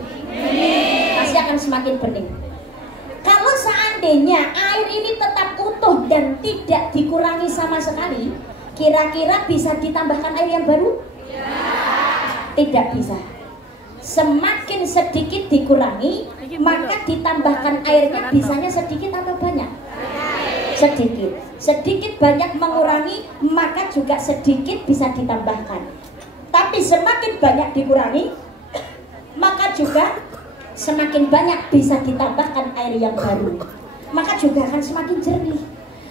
Pasti akan semakin bening. Kalau seandainya air ini tetap utuh dan tidak dikurangi sama sekali, kira-kira bisa ditambahkan air yang baru? Tidak bisa. Semakin sedikit dikurangi, maka ditambahkan airnya bisanya sedikit atau banyak? Sedikit. Sedikit banyak mengurangi, maka juga sedikit bisa ditambahkan. Tapi semakin banyak dikurangi, maka juga semakin banyak bisa ditambahkan air yang baru, maka juga akan semakin jernih.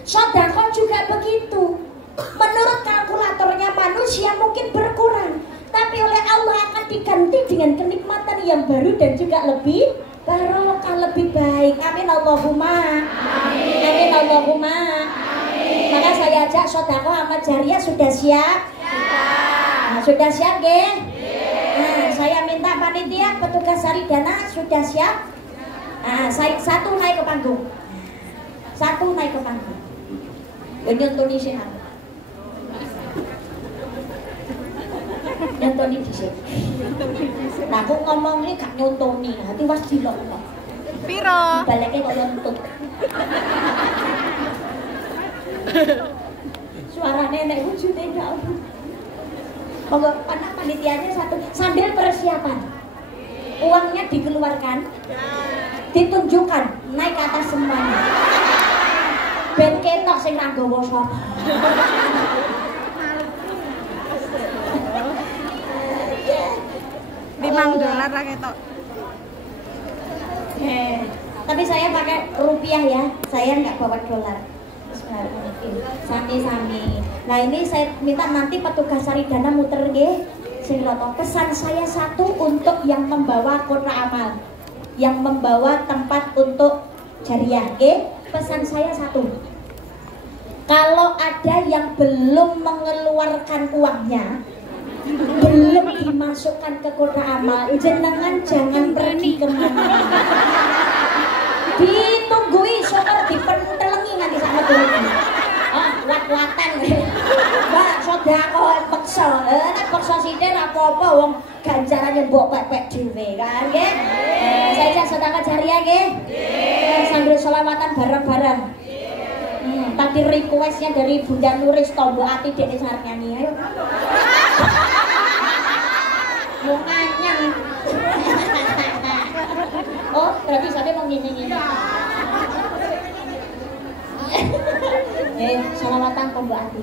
Sedekah juga begitu. Menurut kalkulatornya manusia mungkin berkurang, tapi oleh Allah akan diganti dengan kenikmatan yang baru dan juga lebih barokah, lebih baik. Amin Allahumma. Amin Allahumma. Maka saya ajak sedekah amal jariah sudah siap? Nah, sudah siap nggih? Nah, saya minta panitia petugas Saridana sudah siap? Nah, saya satu naik ke panggung. Satu naik ke panggung. Nyontoni sehat. Nyontoni dhisik. Nah, aku ngomongnya gak nyontoni, hati was dilokno. Piro? Baleke kok yontut. Suarane nek wujude ndak ono. Monggo anak panitianya satu sambil persiapan. Uangnya dikeluarkan. Ditunjukkan naik ke atas semuanya. Ben ketok sing ra nggawa sapa. $5 lah ketok. Tapi saya pakai rupiah ya. Saya nggak bawa dolar. Sami-sami. Nah, ini saya minta nanti petugas Saridana muter nggih. Sing roto. Pesan saya satu untuk yang membawa kotak amal, yang membawa tempat untuk jariah, nggih. Pesan saya satu. Kalau ada yang belum mengeluarkan uangnya, belum dimasukkan ke kotak amal, jenengan jangan pergi kemana-mana. Ditunggui syukur dipentelengi nanti sama Tuhan. Wat-watan. Mbak, sedekah peksa. Nek peksa sithik ora apa-apa wong ganjarane mbok pepek dhewe kan nggih. Saya sedekah jariah nggih. Sambil selawatan bareng-bareng. Tadi requestnya dari Bunda Nuris Tombo Ati Dene Sarep nyanyi ayo. Mau nganyang. Oh, berarti saya mau ngene-ngene. Salawatan Tombo Ati.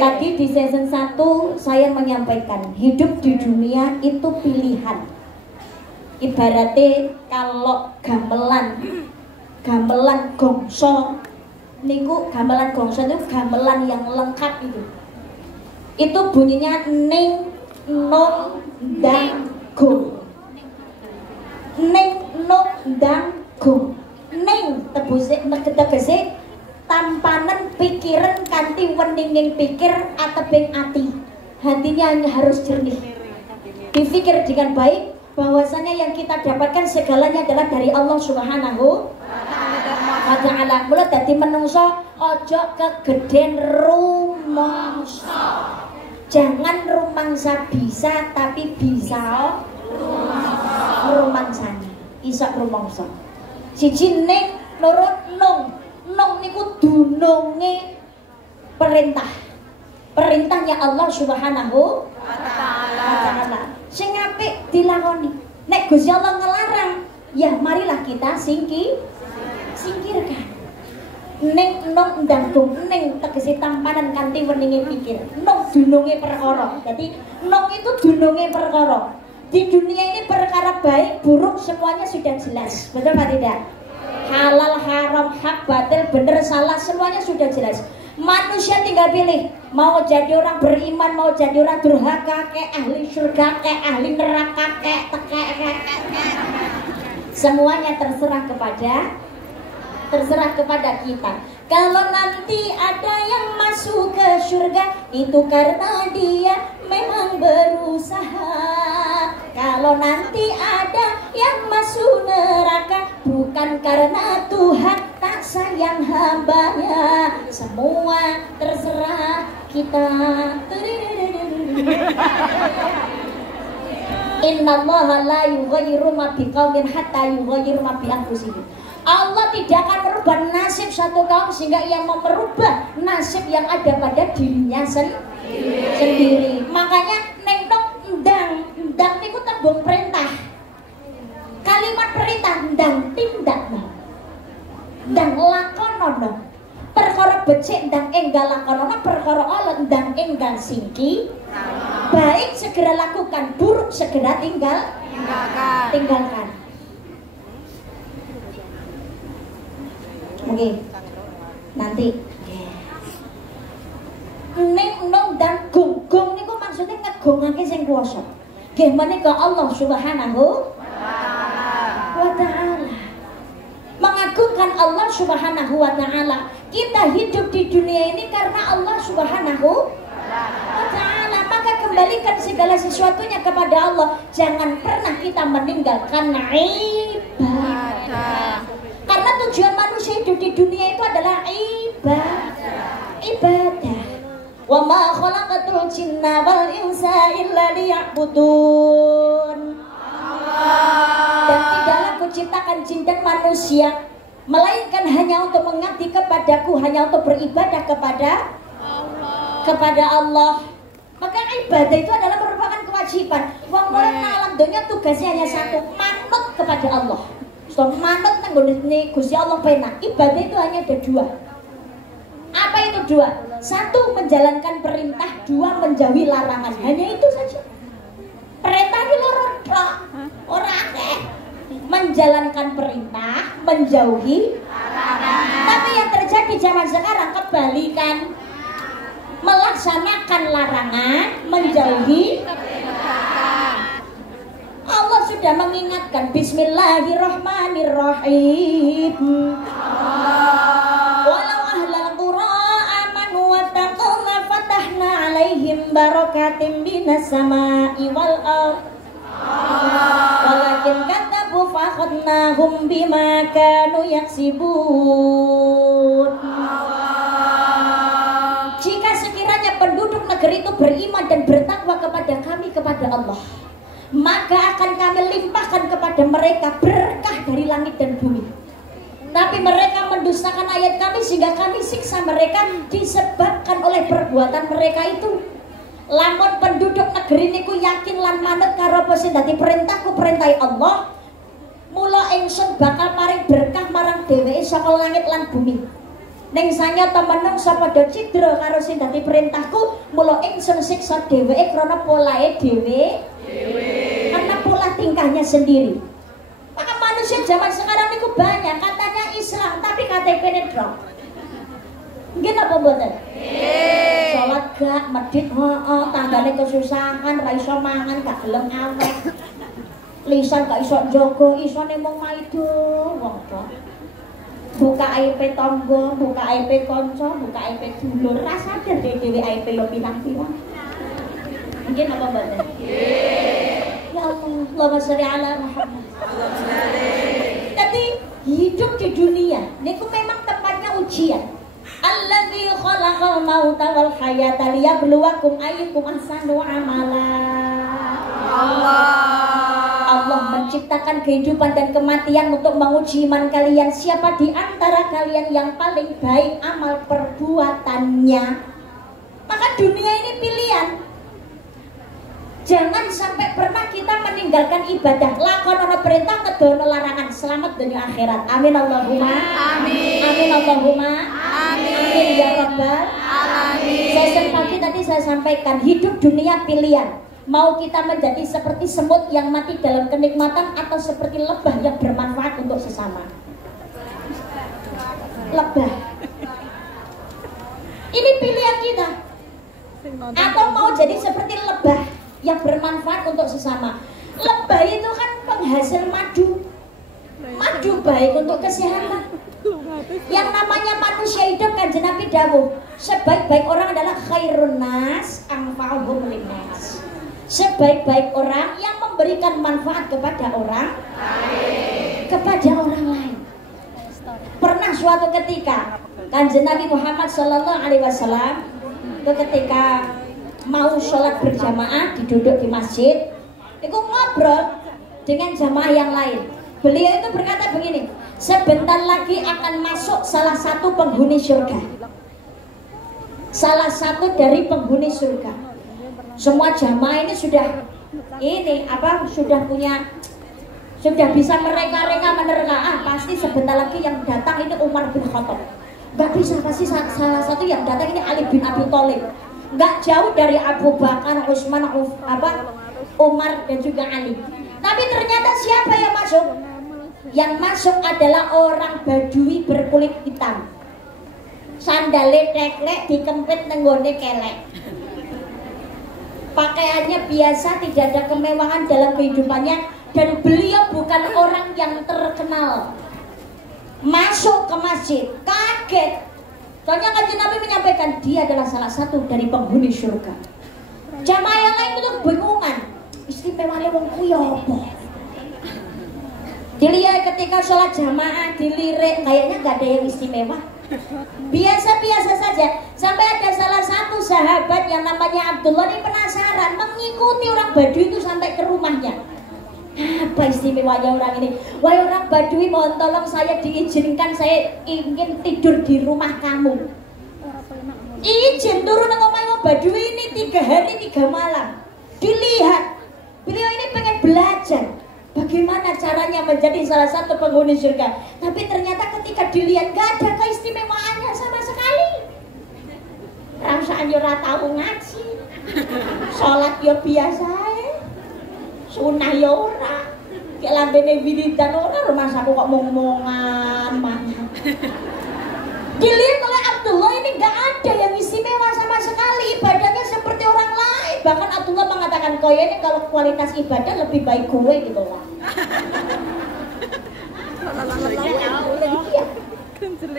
Tadi di season 1 saya menyampaikan hidup di dunia itu pilihan. Ibaratnya kalau gamelan gongso niku gamelan gongso itu gamelan yang lengkap itu. itu bunyinya ning nong dang gung. Ning nong dang gung. Ning tegese tampanan pikiran kanthi weninging pikir atebing ati. Hatinya harus jernih. Dipikir dengan baik bahwasanya yang kita dapatkan segalanya adalah dari Allah Subhanahu wa ta'ala. Mula dadi menungso ojo kegeden rumangsa. Jangan rumangsa bisa, tapi bisa rumangsane. Iso rumangsa. Siji ning, loro nung. Nung niku dununge perintah. Perintahnya Allah Subhanahu wa ta'ala. Sing apik dilakoni. Nek Gusti Allah ngelarang, ya marilah kita singkirkan. Ning nung ndanggung, ning tegese tampanan kanthi weninge pikir. Nung dununge perkara. Jadi nung itu dununge perkara. Di dunia ini perkara baik, buruk semuanya sudah jelas. Betul apa tidak? Halal, haram, hak, batil, benar, salah, semuanya sudah jelas. Manusia tinggal pilih, mau jadi orang beriman, mau jadi orang durhaka, kayak ahli surga, kayak ahli neraka, kayak semuanya terserah kepada kita. Kalau nanti ada yang masuk ke surga, itu karena dia memang berusaha. Kalau nanti ada yang masuk neraka, bukan karena Tuhan tak sayang hambanya. Semua terserah kita. Innallaha la yughayyiru ma biqaumin hatta yughayyiru ma bi anfusihim. Allah tidak akan merubah nasib satu kaum sehingga ia mau merubah nasib yang ada pada dirinya sendiri. Makanya nengdong ndang niku tembung perintah. Kalimat perintah ndang tindakno. Ndang lakonono. Perkara becik ndang enggal lakonono, perkara ala ndang enggal singki. Baik segera lakukan, buruk segera tinggalkan. Mungkin nanti ning nong dan gong niku maksudnya ngegongake sing kuwasa. Nggih menika Allah Subhanahu wa ta'ala. Mengagungkan Allah Subhanahu wa ta'ala. Kita hidup di dunia ini karena Allah Subhanahu wa ta'ala. Maka kembalikan segala sesuatunya kepada Allah. Jangan pernah kita meninggalkan ibadah. Karena tujuan manusia hidup di dunia itu adalah ibadah. Wa ma khalaqatul jinna wal insa illa liya'budun. Dan tidaklah kuciptakan jin dan manusia melainkan hanya untuk mengabdi kepadaku, hanya untuk beribadah kepada Allah. Maka ibadah itu adalah merupakan kewajiban. Wong urip nang alam dunya tugasnya hanya satu, manut kepada Allah. So, manut nang nggone Gusti Allah penak. Ibadah itu hanya ada dua. Apa itu dua? Satu, menjalankan perintah. Dua, menjauhi larangan. Hanya itu saja. Perintah ini orang akeh. Menjalankan perintah, menjauhi larangan. Tapi yang terjadi zaman sekarang kebalikan. Melaksanakan larangan, menjauhi perintah. Allah sudah mengingatkan, Bismillahirrahmanirrahim. Walau ahlal qura amanu wattaquna fatahna alaihim barakatim minas sama'i wal ardh. Walakin kadzabu fakhadnahum bima kanu yaksibun. Jika sekiranya penduduk negeri itu beriman dan bertakwa kepada kami, kepada Allah, maka akan kami limpahkan kepada mereka berkah dari langit dan bumi. Tapi mereka mendustakan ayat kami sehingga kami siksa mereka disebabkan oleh perbuatan mereka itu. Lamun penduduk negeri niku yakin lan manut karo apa sing dadi perintahku, perintahe Allah, mula ingsun bakal paring berkah marang dheweke saka langit lan bumi. Ning sanyata menungsa padha cidra karo sing dadi perintahku, mula ingsun siksa dheweke krana polahe dhewe. Karena pola tingkahnya sendiri. Maka manusia zaman sekarang itu banyak katanya Islam tapi KTP-nya drop. Nggih napa mboten? Salat gagak, medit, tanggane kesusahan, ra iso mangan, gak gelem awet. Lisan gak iso njogo, isone mung maido wong to. Buka aib tangga, buka aib kanca, buka aib dulur, ra sadar dhewe aib yo pirang-pirang. Mungkin apa mboten? Nggih. Ya Allah, Allahumma sholli ala Muhammad. Jadi hidup di dunia niku memang tempatnya ujian. Allazi khalaqal mauta wal hayata liyabluwakum ayyukum ahsanu amala. Allah menciptakan kehidupan dan kematian untuk menguji iman kalian. Siapa di antara kalian yang paling baik amal perbuatannya? Maka dunia ini pilihan. Jangan sampai pernah kita meninggalkan ibadah. Lakonono perintah, ngedono larangan. Selamat dunia akhirat. Amin Allahumma. Amin. Amin Allahumma. Amin. Amin ya Rabbal Alamin. Sesi pagi tadi saya sampaikan, hidup dunia pilihan. Mau kita menjadi seperti semut yang mati dalam kenikmatan atau seperti lebah yang bermanfaat untuk sesama. Lebah. Ini pilihan kita. Atau mau jadi seperti lebah yang bermanfaat untuk sesama. Lebah itu kan penghasil madu. Madu baik untuk kesehatan. Yang namanya manusia hidup kan Nabi dawuh, sebaik-baik orang adalah khairun nas anfa'uhum linnas. Sebaik-baik orang yang memberikan manfaat kepada orang lain. Pernah suatu ketika Kanjeng Nabi Muhammad Sallallahu Alaihi Wasallam ketika mau sholat berjamaah duduk di masjid, itu ngobrol dengan jamaah yang lain. Beliau itu berkata begini, sebentar lagi akan masuk salah satu penghuni surga. Salah satu dari penghuni surga. Semua jamaah ini sudah bisa mereka-reka menerka, pasti sebentar lagi yang datang ini Umar bin Khattab. Gak bisa, pasti salah satu yang datang ini Ali bin Abi Thalib. Gak jauh dari Abu Bakar, Utsman, Umar dan juga Ali. Tapi ternyata siapa yang masuk? Yang masuk adalah orang Badui berkulit hitam. Sandale teklek dikempit nenggone kelek. Pakaiannya biasa, tidak ada kemewahan dalam kehidupannya, dan beliau bukan orang yang terkenal. Masuk ke masjid, kaget. Soalnya Kanjeng Nabi menyampaikan dia adalah salah satu dari penghuni surga. Jamaah yang lain itu kebingungan. Istimewanya wong kuwi apa? Dilihat ketika sholat jamaah, dilirik, kayaknya gak ada yang istimewa. Biasa-biasa saja. Sampai ada salah satu sahabat yang namanya Abdullah ini penasaran, mengikuti orang Badui itu sampai ke rumahnya. Apa istimewanya orang ini? Wahai orang Badui, mohon tolong saya diizinkan, saya ingin tidur di rumah kamu. Izin turun ke rumah Badui ini 3 hari 3 malam. Dilihat, beliau ini pengen belajar bagaimana caranya menjadi salah satu penghuni surga. Tapi ternyata ketika dilihat gak ada keistimewaannya sama sekali. Rasaan yo ora tau ngaji. Salat yo biasa ae. Sunah yo ora. Kayak lambene wiridan ora, rumah saku kok ngomong-ngomongan mana. Dilihat oleh Abdullah ini gak ada yang istimewa sama sekali. Ibadahnya seperti orang lain. Bahkan Abdullah mengatakan, kayaknya kalau kualitas ibadah lebih baik gue gitu lah.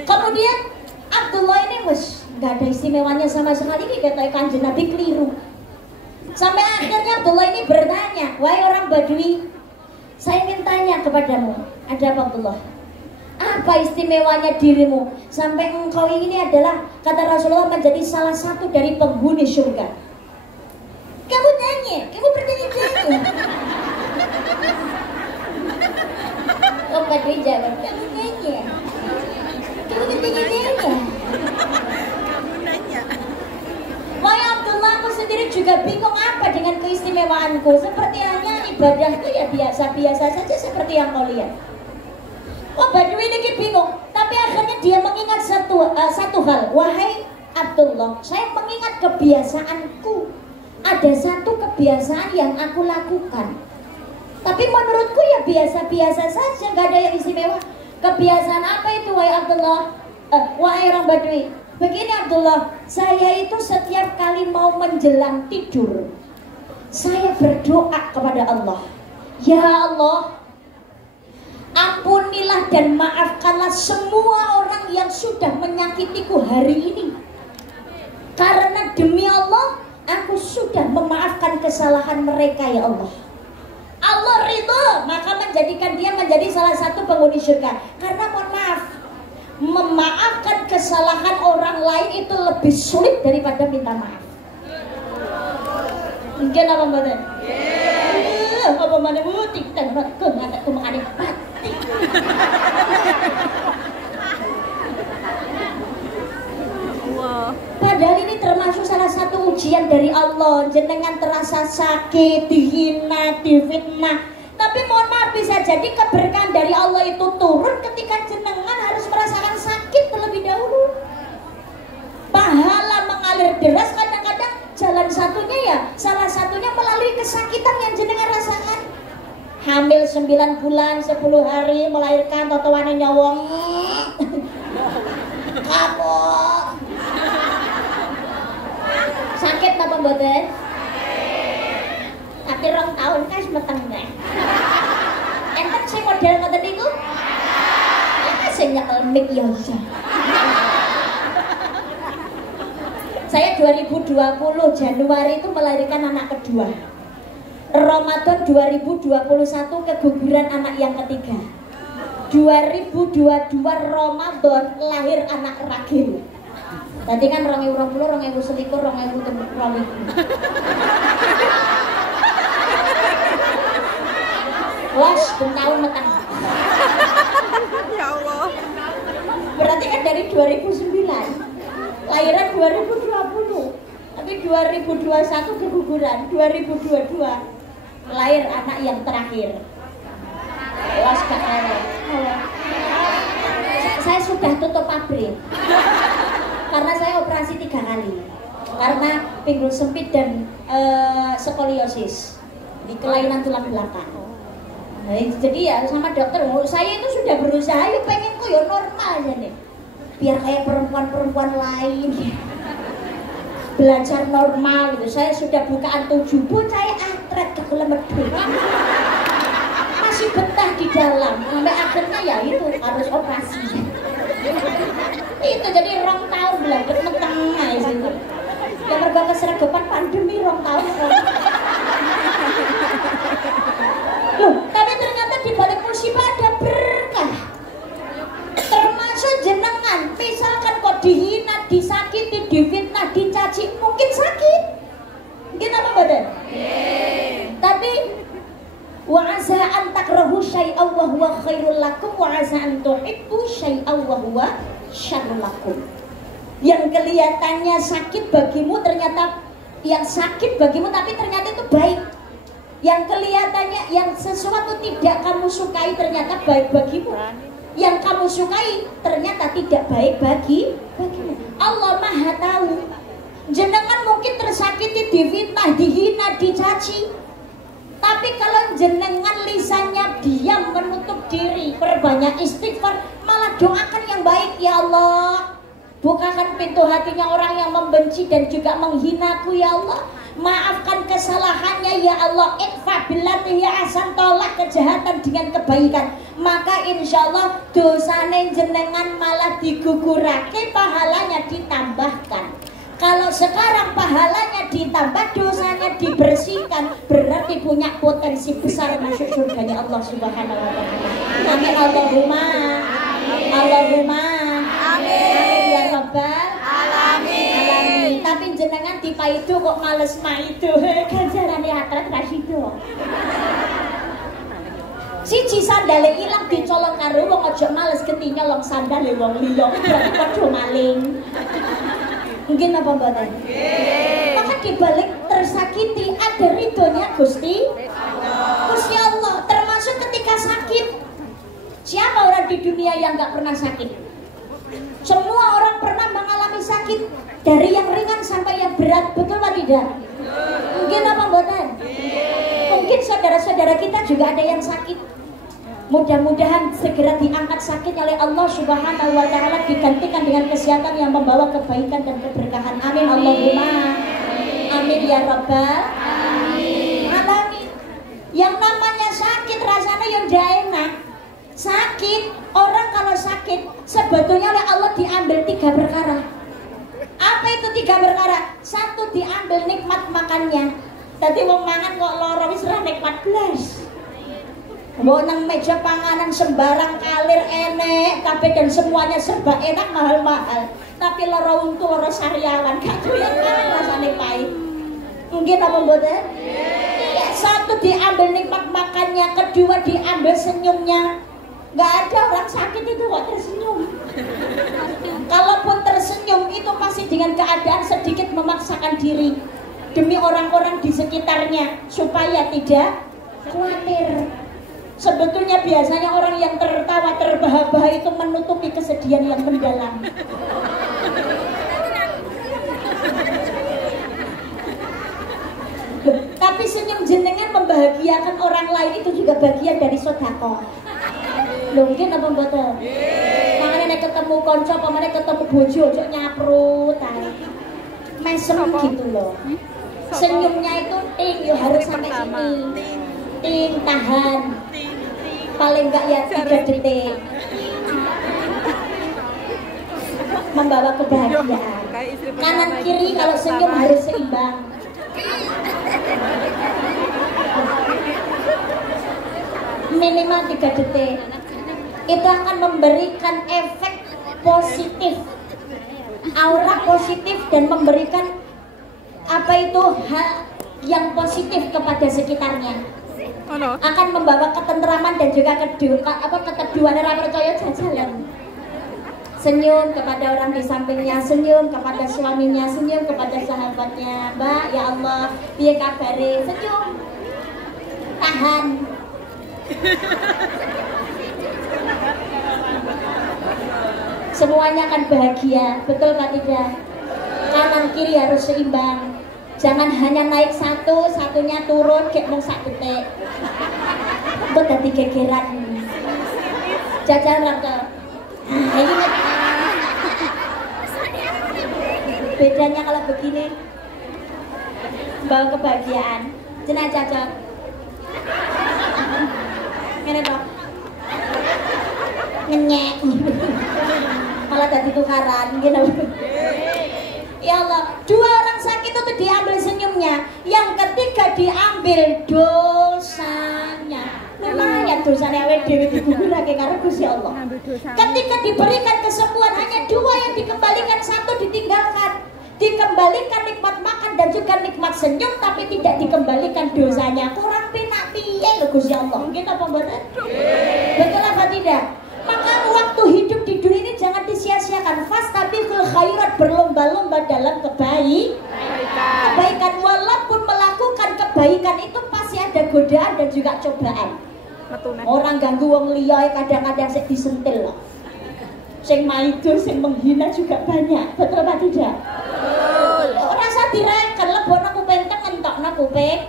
Kemudian Abdullah ini gak ada istimewanya sama sekali. Ini kata Kanjeng Nabi keliru. Sampai akhirnya Abdullah ini bertanya, wahai orang Badui, saya ingin tanya kepadamu, ada apa Abdullah? Apa istimewanya dirimu sampai engkau ini adalah, kata Rasulullah, menjadi salah satu dari penghuni surga? Kamu nanya, kamu bertanya-tanya. Oh Badui jawab, kamu nanya, kamu bertanya-tanya. Wahai Abdullah, aku sendiri juga bingung apa dengan keistimewaanku. Seperti hanya ibadahku ya biasa-biasa saja seperti yang kau lihat. Oh Badui ini bingung, tapi akhirnya dia mengingat satu hal. Wahai Abdullah, saya mengingat kebiasaanku. Ada satu kebiasaan yang aku lakukan, tapi menurutku ya biasa-biasa saja, gak ada yang istimewa. Kebiasaan apa itu wahai Abdullah? Wahai orang Badui, Begini Abdullah, saya itu setiap kali mau menjelang tidur, saya berdoa kepada Allah. Ya Allah, ampunilah dan maafkanlah semua orang yang sudah menyakitiku hari ini. Karena demi Allah, aku sudah memaafkan kesalahan mereka ya Allah. Allah ridho, maka menjadikan dia menjadi salah satu penghuni surga. Karena mohon maaf, memaafkan kesalahan orang lain itu lebih sulit daripada minta maaf. Mungkin apa mbak? Apa mana butik dan kemana kemana mati. Padahal ini termasuk salah satu ujian dari Allah. Jenengan terasa sakit, dihina, difitnah. Tapi mohon maaf, bisa jadi keberkahan dari Allah itu turun ketika jenengan harus merasakan sakit terlebih dahulu. Pahala mengalir deras, kadang-kadang jalan satunya ya, salah satunya melalui kesakitan yang jenengan rasakan. Hamil 9 bulan 10 hari melahirkan totoane nyawong. Kapok. Sakit apa mboten? Tapi 2 tahun kan meteng nggak? Enten sing model ngoten niku? Ya sing nyekel mic ya bisa. Saya 2020 Januari itu melahirkan anak kedua. Ramadan 2021 keguguran anak yang ketiga. 2022 Ramadan lahir anak ragil. Tadi kan 2020, 2021, 2022. Was, tahun metang. Ya Allah. Berarti kan dari 2009. Lahiran 2020. Tapi 2021 keguguran, 2022 lahir anak yang terakhir. Was gak lewat. Saya sudah tutup pabrik. Karena saya operasi 3 kali. Karena pinggul sempit dan skoliosis di kelainan tulang belakang. Nah, jadi ya sama dokter, saya itu sudah berusaha, yuk pengen kok ya normal aja nih, biar kayak perempuan-perempuan lain, belajar normal gitu. Saya sudah bukaan 7 pun saya atret ke medul, masih betah di dalam, sampai akhirnya ya itu harus operasi. Itu jadi 2 tahun belajar tengah itu. Ya mereka keseragapan pandemi 2 tahun. Loh, tapi ternyata di balik musibah ada berkah. Termasuk jenengan, misalkan kok dihina, disakiti, difitnah, dicaci, mungkin sakit. Mungkin apa badan? Tapi wa asa an takrahu syai'an wa huwa khairul lakum wa asa an tuhibbu syai'an wa huwa syarrul lakum. Yang kelihatannya sakit bagimu ternyata yang sakit bagimu tapi ternyata itu baik. Yang kelihatannya yang sesuatu tidak kamu sukai ternyata baik bagimu. Yang kamu sukai ternyata tidak baik bagimu. Allah Maha tahu. Jenengan mungkin tersakiti, difitnah, dihina, dicaci. Tapi kalau jenengan lisannya diam, menutup diri, perbanyak istighfar, malah doakan yang baik. Ya Allah, bukakan pintu hatinya orang yang membenci dan juga menghinaku ya Allah. Maafkan kesalahannya ya Allah. Ikfa billati ya ahsan, tolak kejahatan dengan kebaikan. Maka insya Allah dosane jenengan malah digugurake, pahalanya ditambahkan. Kalau sekarang pahalanya ditambah, dosanya dibersihkan, berarti punya potensi besar masuk surganya Allah Subhanahu wa taala. Amin Allahumma. Allahumma. Amin ya Rabbal alamin. Tapi jenengan dipaido kok males maido. Ganjarane atret rasido. Siji sandale ilang dicolong karo wong aja males genti nyolong sandale wong liya, berarti padha maling. Mungkin apa mboten? Maka dibalik tersakiti ada ridhonya Gusti Allah. Termasuk ketika sakit. Siapa orang di dunia yang gak pernah sakit? Semua orang pernah mengalami sakit, dari yang ringan sampai yang berat, betul apa tidak? Mungkin apa mboten? Mungkin saudara-saudara kita juga ada yang sakit. Mudah-mudahan segera diangkat sakit oleh Allah Subhanahu wa Ta'ala, digantikan dengan kesehatan yang membawa kebaikan dan keberkahan. Amin Allahumma amin ya rabbal alamin. Yang namanya sakit rasanya yang tidak enak. Sakit, orang kalau sakit sebetulnya oleh Allah diambil 3 perkara. Apa itu 3 perkara? 1, diambil nikmat makannya. Tadi wong mangan kok loro wis ra nikmat blas. Mbok nang meja panganan sembarang kalir enek kabeh dan semuanya serba enak mahal-mahal. Tapi loro untu loro sariawan gak doyan kan rasane pahit. Mungkin apa mboten? Iya, 1 diambil nikmat makannya, kedua diambil senyumnya. Gak ada orang sakit itu kok tersenyum. Kalaupun tersenyum itu masih dengan keadaan sedikit memaksakan diri demi orang-orang di sekitarnya supaya tidak khawatir. Sebetulnya biasanya orang yang tertawa terbahak-bahak itu menutupi kesedihan yang mendalam. Tapi senyum jenengan membahagiakan orang lain itu juga bagian dari sedekah. Mungkin apa mboten? Makanya nek ketemu kanca, pamane ketemu bojo ojo nyaprut ae. Mesem gitu loh. Senyumnya itu ting yo harus sampai sini. Ting tahan. Paling enggak ya 3 detik. Membawa kebahagiaan. Kanan kiri kalau senyum harus seimbang. Minimal 3 detik. Itu akan memberikan efek positif, aura positif, dan memberikan apa itu hal yang positif kepada sekitarnya. Akan membawa ketentraman dan juga keteduhan. Ora percaya jajalan. Senyum kepada orang di sampingnya, senyum kepada suaminya, senyum kepada sahabatnya. Mbak, ya Allah, piye kabare? Senyum. Tahan. Semuanya akan bahagia, betul Pak tidak? Kanan kiri harus seimbang. Jangan hanya naik satu, satunya turun kayak mau 1 detik. Itu tadi gegeran. Jajan rata. Ini bedanya kalau begini, bawa kebahagiaan. Jenah jajan. Ini dong. Ngenyek. Malah tadi tukaran gitu. Ya Allah, 2 orang sakit itu diambil senyumnya, yang ketiga diambil dosanya. Lumayan dosanya awake dhewe digugurake karo Gusti Allah. Ketika diberikan kesembuhan hanya 2 yang dikembalikan, 1 ditinggalkan. Dikembalikan nikmat makan dan juga nikmat senyum, tapi tidak dikembalikan dosanya. Kurang penak piye lho Gusti Allah. Nggih apa mboten? Betul apa tidak? Maka waktu hidup di dunia ini jangan disia-siakan. Fastabiqul khairat, berlomba-lomba dalam kebaikan. Walaupun melakukan kebaikan itu pasti ada godaan dan juga cobaan. Orang ganggu wong liya kadang-kadang sik disentil loh. Sing maido, sing menghina juga banyak. Betul apa tidak? Rasa direken lebokno kuping teng entokno kuping.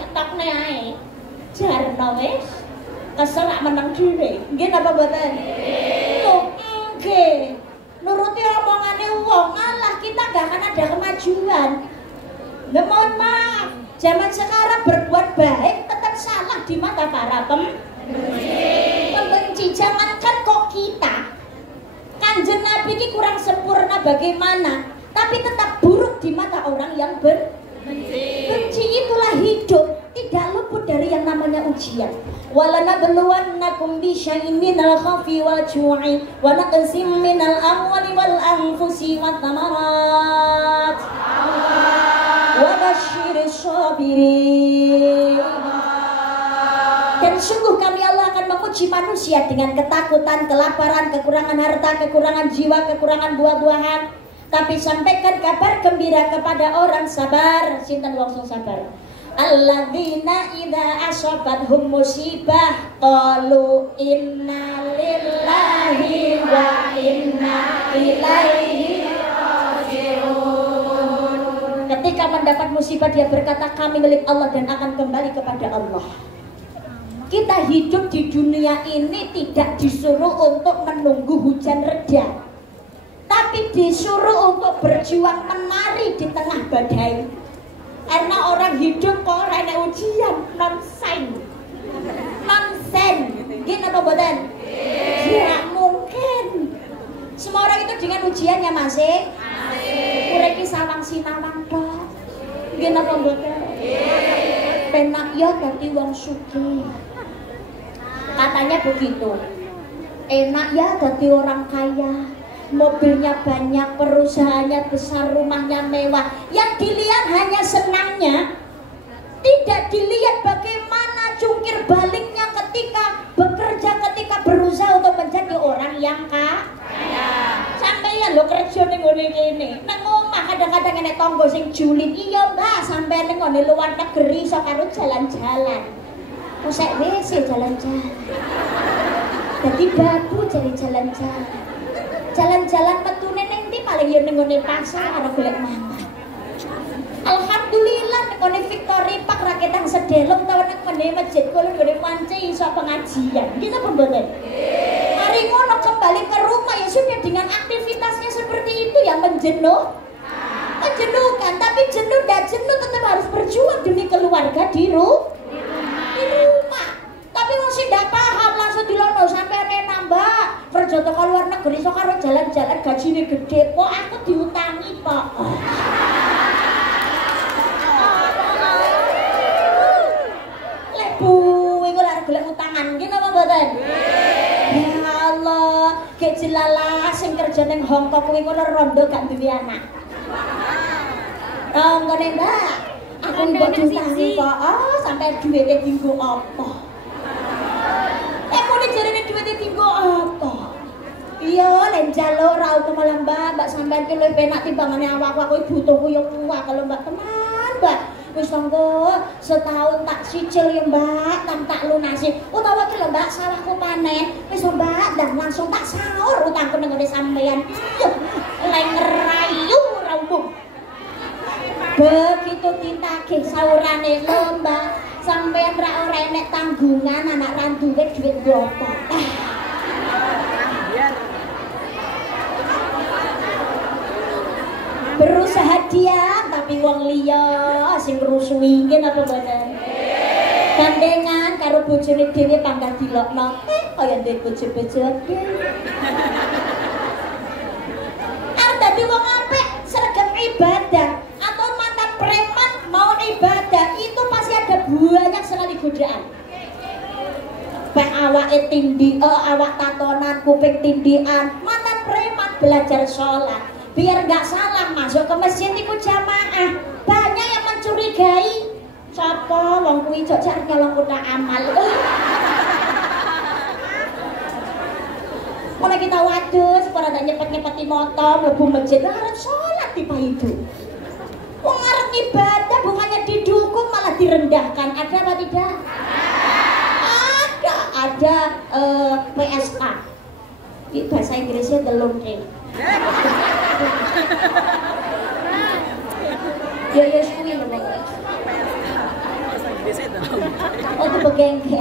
Entokne ae. Jarno wis. Kesel nak menang dhewe. Nggih napa mboten? Tuh, nggih. Nuruti omongane wong, malah kita gak akan ada kemajuan. Nah, mohon maaf, zaman sekarang berbuat baik tetap salah di mata para pembenci. Jangankan kok kita, Kanjeng Nabi ini kurang sempurna bagaimana, tapi tetap buruk di mata orang yang benci. Itulah hidup, tidak luput dari yang namanya ujian. Walanabluwannakum bisyai'in minal khawfi wal ju'i wa naqsim minal amwali wal anfusi wat thamarat wa basyiris sabirin. Dan sungguh kami Allah akan menguji manusia dengan ketakutan, kelaparan, kekurangan harta, kekurangan jiwa, kekurangan buah-buahan. Tapi sampaikan kabar gembira kepada orang sabar. Sinten wong sing sabar? Alladzina idza asabathum musibah qalu inna lillahi wa inna ilaihi raji'un. Ketika mendapat musibah dia berkata kami milik Allah dan akan kembali kepada Allah. Kita hidup di dunia ini tidak disuruh untuk menunggu hujan reda, tapi disuruh untuk berjuang menari di tengah badai. Karena orang hidup kok ada ujian, nonsen. Gini apa boten? Tidak mungkin. Semua orang itu dengan ujiannya masing. Mereka sawang sinawang toh. Gini apa boten? Penak ya ganti wong sugih. Katanya begitu. Enak ya ganti orang kaya. Mobilnya banyak, perusahaannya besar, rumahnya mewah. Yang dilihat hanya senangnya, tidak dilihat bagaimana jungkir baliknya ketika bekerja, ketika berusaha untuk menjadi orang yang kaya. Sampeyan lho kerja ning ngene kene. Nang omah kadang-kadang enek tangga sing julid. Iya, Mbak, sampeyan ning ngene luar negeri iso karo jalan-jalan. Usek WC jalan-jalan. Dadi babu jadi jalan-jalan. Jalan-jalan metune ning ndi paling ya ning ngene pasar karo golek mangan. Alhamdulillah ning ngene Victory Park raketang sedelong tau ning ngene masjid kula gone panci iso pengajian. Iki apa mboten? Mari ngono kembali ke rumah ya sudah dengan aktivitasnya seperti itu yang menjenuhkan, tapi jenuh dan jenuh tetap harus berjuang demi keluarga di rumah. Tapi masih tidak paham langsung dilono sampai nambah kerja ke luar negeri so karo jalan-jalan gajinya gede kok aku diutangi Pak. Lebu iku lare golek utangan nggih napa mboten? Ya Allah, gek jelalah sing kerja ning Hongkong kuwi ngono rondo gak duwe anak. Ngene Mbak, aku mbok diutangi Pak, sampai duwite dienggo apa? Mune jarene duwite dienggo apa? Iya, nek njaluk ra utuh malah Mbak sampean ki luwih penak timbangane awakku aku butuhku yo kuat kalau Mbak teman, Mbak. Wis monggo setahun tak cicil ya Mbak, tak lunasi. Utawa ki lho Mbak salahku panen. Wis Mbak, dan langsung tak sahur utangku nang ngene sampean. Lek ngerayu ra umum. Begitu ditagih saurane lho Mbak, sampean ra ora enek tanggungan anak randuwe duit berapa. Berusaha diam tapi wong liya sing ngrusuhi nggih napa mboten? Gandengan karo bojone dhewe pangkat dilokno. Kaya ndek bojo-bojo. Arep dadi wong apik sregep ibadah atau mantan preman mau ibadah itu pasti ada banyak sekali godaan. Pak awake tindi, awak tatonan, kuping tindian, mantan preman belajar sholat. Biar nggak salah masuk ke masjid itu jamaah. Banyak yang mencurigai. Sapa wong kuwi cok cari kalau kuda amal. Kalau kita wadus, pada nyepet-nyepeti motor, mlebu masjid, harus sholat tipe itu. Wong arep ibadah bukannya didukung malah direndahkan. Ada apa tidak? Ada PSK. Ini bahasa Inggrisnya the laundry. Ya kuwi lho. Oh, itu begengge.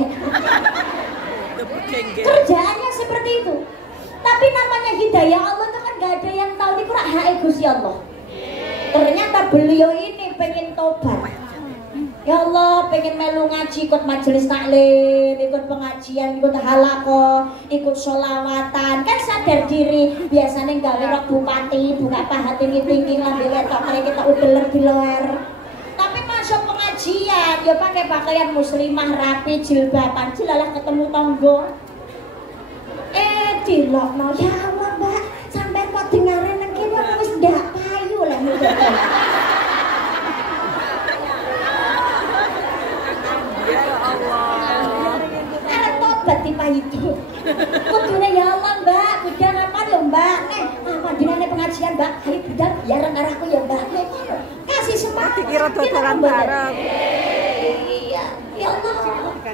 Kerjaannya seperti itu. Tapi namanya hidayah Allah itu kan gak ada yang tahu, ini kurang hak Gusti Allah. Ternyata beliau ini pengen tobat. Ya Allah, pengen melu ngaji, ikut majelis taklim, ikut pengajian, ikut halaqah, ikut sholawatan. Kan sadar diri, biasanya gawe rok bupati, buka paha tinggi-tinggi, lambe wetok, mereka kita udeler di luar. Tapi masuk pengajian, ya pakai pakaian muslimah rapi, jilbaban, jilalah ketemu tonggo. Dilokno, ya Allah Mbak, sampai kok dengaran nang kene wis ndak payu lah niku. Tipe itu kudune ya Allah Mbak, bidang apa ya Mbak? Apa dinane pengajian Mbak? Ayo bidang biar arahku ya Mbak. Kasih semangat. Dikira dodolan bareng. Iya, ya Allah.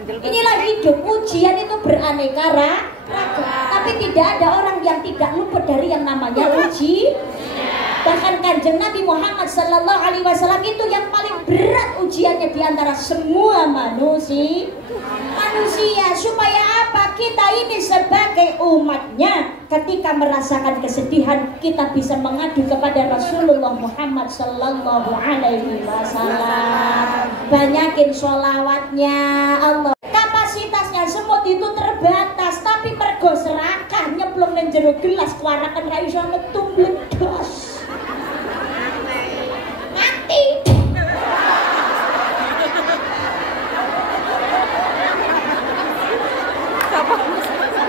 Inilah hidup, ujian itu beraneka ragam. Tapi tidak ada orang yang tidak luput dari yang namanya uji. Bahkan Kanjeng Nabi Muhammad Sallallahu Alaihi Wasallam itu yang paling berat ujiannya di antara semua manusia. manusia. Supaya apa? Kita ini sebagai umatnya, ketika merasakan kesedihan, kita bisa mengadu kepada Rasulullah Muhammad Sallallahu Alaihi Wasallam. Banyakin sholawatnya. Allah, kapasitasnya semut itu terbatas, tapi mergo serakah nyemplung nang jero gelas kuarakan ra iso metu mledos. Mati.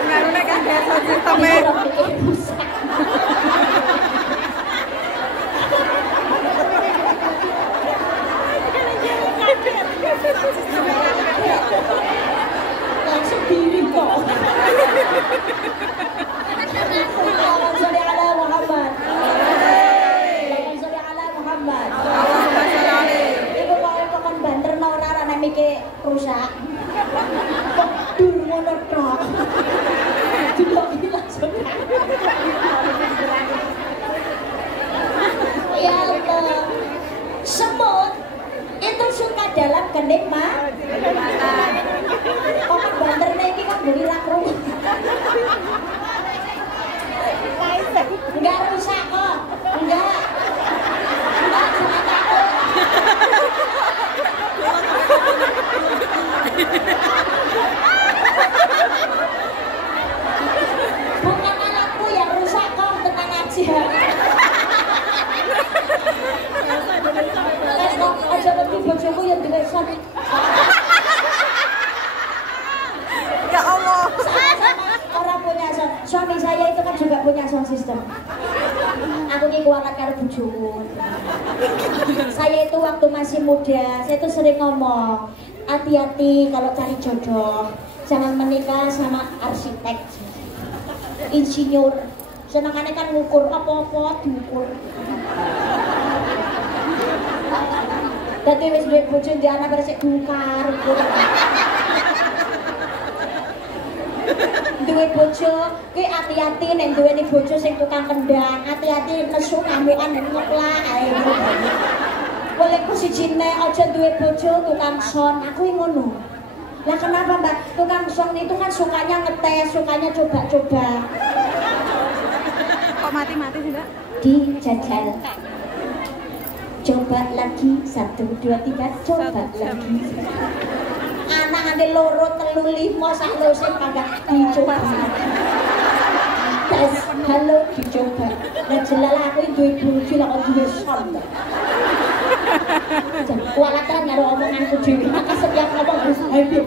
Ngarune kan biasa sisteme. Langsung diri kok. Allahumma sholli ala Muhammad. Allahumma sholli ala Muhammad. Allahumma sholli alaihi. Iku kok kon banterno ora nek mikir rusak. Kok dur ngono tok. Delok iki langsung. Ya Allah. Semut itu suka dalam kenikmatan. Kok banterne iki kan beli rakru. Enggak rusak kok. Enggak. Enggak jangan takut. Bukan anakku yang rusak kok, tenang aja. Mas kok aja lebih bojoku yang duwe son. Ya Allah. Orang punya son. Suami saya itu kan juga punya sound system. Aku ki kuwalat karo bojoku. Saya itu waktu masih muda, saya itu sering ngomong, hati-hati kalau cari jodoh, jangan menikah sama arsitek, insinyur. Senangannya kan ngukur apa-apa diukur. Dadi wis duwe bojo ndek anak resik dukar. Duwe bojo, kuwi hati-hati nek duweni bojo sing tukang kendang, hati-hati nesu ngamukan ngeplak ae. Boleh ku sijine aja duwe bojo tukang son, aku ngono. Lah kenapa Mbak? Tukang son itu kan sukanya ngetes, sukanya coba-coba. Kok mati-mati sih, Mbak? Dijajal. Coba lagi, 1, 2, 3, coba lagi. Anak ade loro, telu, 5, sak losing kagak dicoba. Tes, halo dicoba. Lah jelala aku duwe bojo lah kok duwe son. Kualatan karo omonganku dhewe. Maka setiap ngomong harus happy.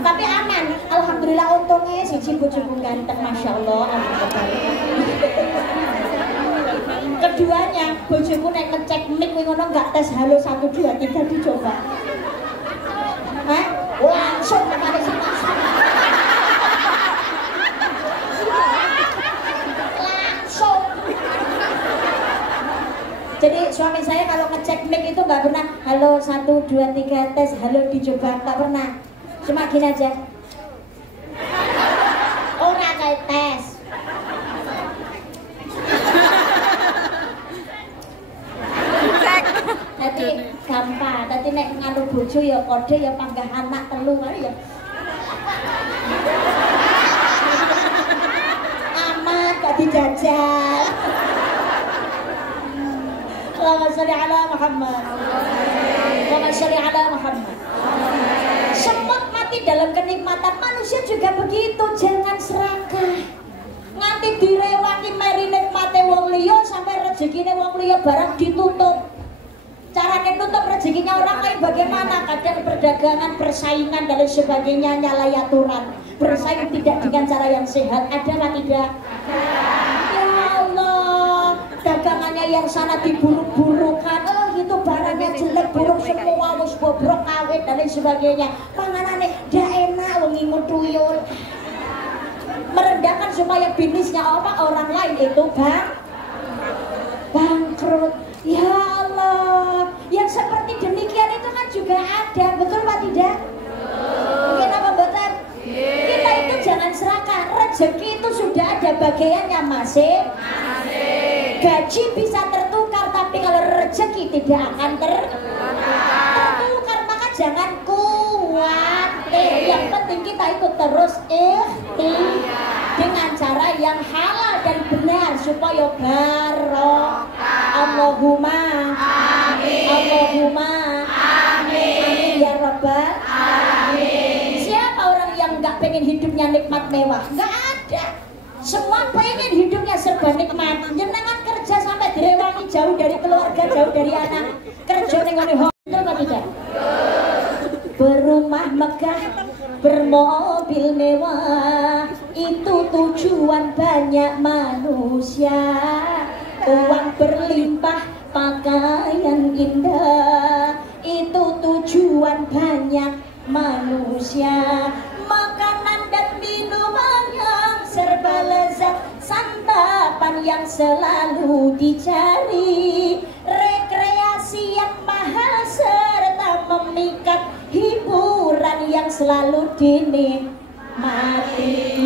Tapi aman, alhamdulillah untungnya siji bojoku ganteng, masya Allah. Keduanya, bojoku nek ngecek mic kuwi ngono enggak tes halo 1 2 3 dicoba. Hah? Langsung kepake sama-sama. Langsung. Jadi suami saya kalau ngecek mic itu enggak pernah halo 1 2 3 tes halo dicoba, enggak pernah. Cuma gini aja. Ora kayak tes. Tadi gampang, tadi nek nganu bojo ya kode ya panggah anak telu kali ya. Amat gak dijajal. Allahumma sholli ala Muhammad. Allahumma sholli ala Muhammad. Semut mati dalam kenikmatan, manusia juga begitu, jangan serakah. Nganti direwangi meri nikmate wong liya sampai rezekine wong liya barang ditutup. Caranya tutup rezekinya orang lain bagaimana? Kadang perdagangan, persaingan dan lain sebagainya nyalai aturan. Bersaing tidak dengan cara yang sehat, ada atau tidak? Ya Allah, dagangannya yang sana diburuk-burukan. Oh itu barangnya jelek, buruk semua, wis bobrok, kawit dan lain sebagainya. Panganannya dah enak, wong ngingut tuyul. Merendahkan supaya bisnisnya orang lain itu bangkrut. Ya Allah, yang seperti demikian itu kan juga ada, betul Pak tidak? Mungkin apa betul? Kita itu jangan serakah, rezeki itu sudah ada bagiannya masing-masing. Gaji bisa tertukar, tapi kalau rezeki tidak akan tertukar, maka jangan kuat. Yang penting kita itu terus dengan cara yang halal dan benar supaya barokah. Allahumma amin. Allahumma amin. Amin ya rabbal alamin. Siapa orang yang nggak pengen hidupnya nikmat mewah? Nggak ada. Semua pengen hidupnya serba nikmat. Jenengan kerja sampai direwangi, jauh dari keluarga, jauh dari anak, kerja dengan hotel apa tidak? Berumah megah, bermobil mewah, itu tujuan banyak manusia. Uang berlimpah, pakaian indah, itu tujuan banyak manusia. Makanan dan minuman yang serba lezat, santapan yang selalu dicari, rekreasi yang mahal serta memikat, hiburan yang selalu dinikmati.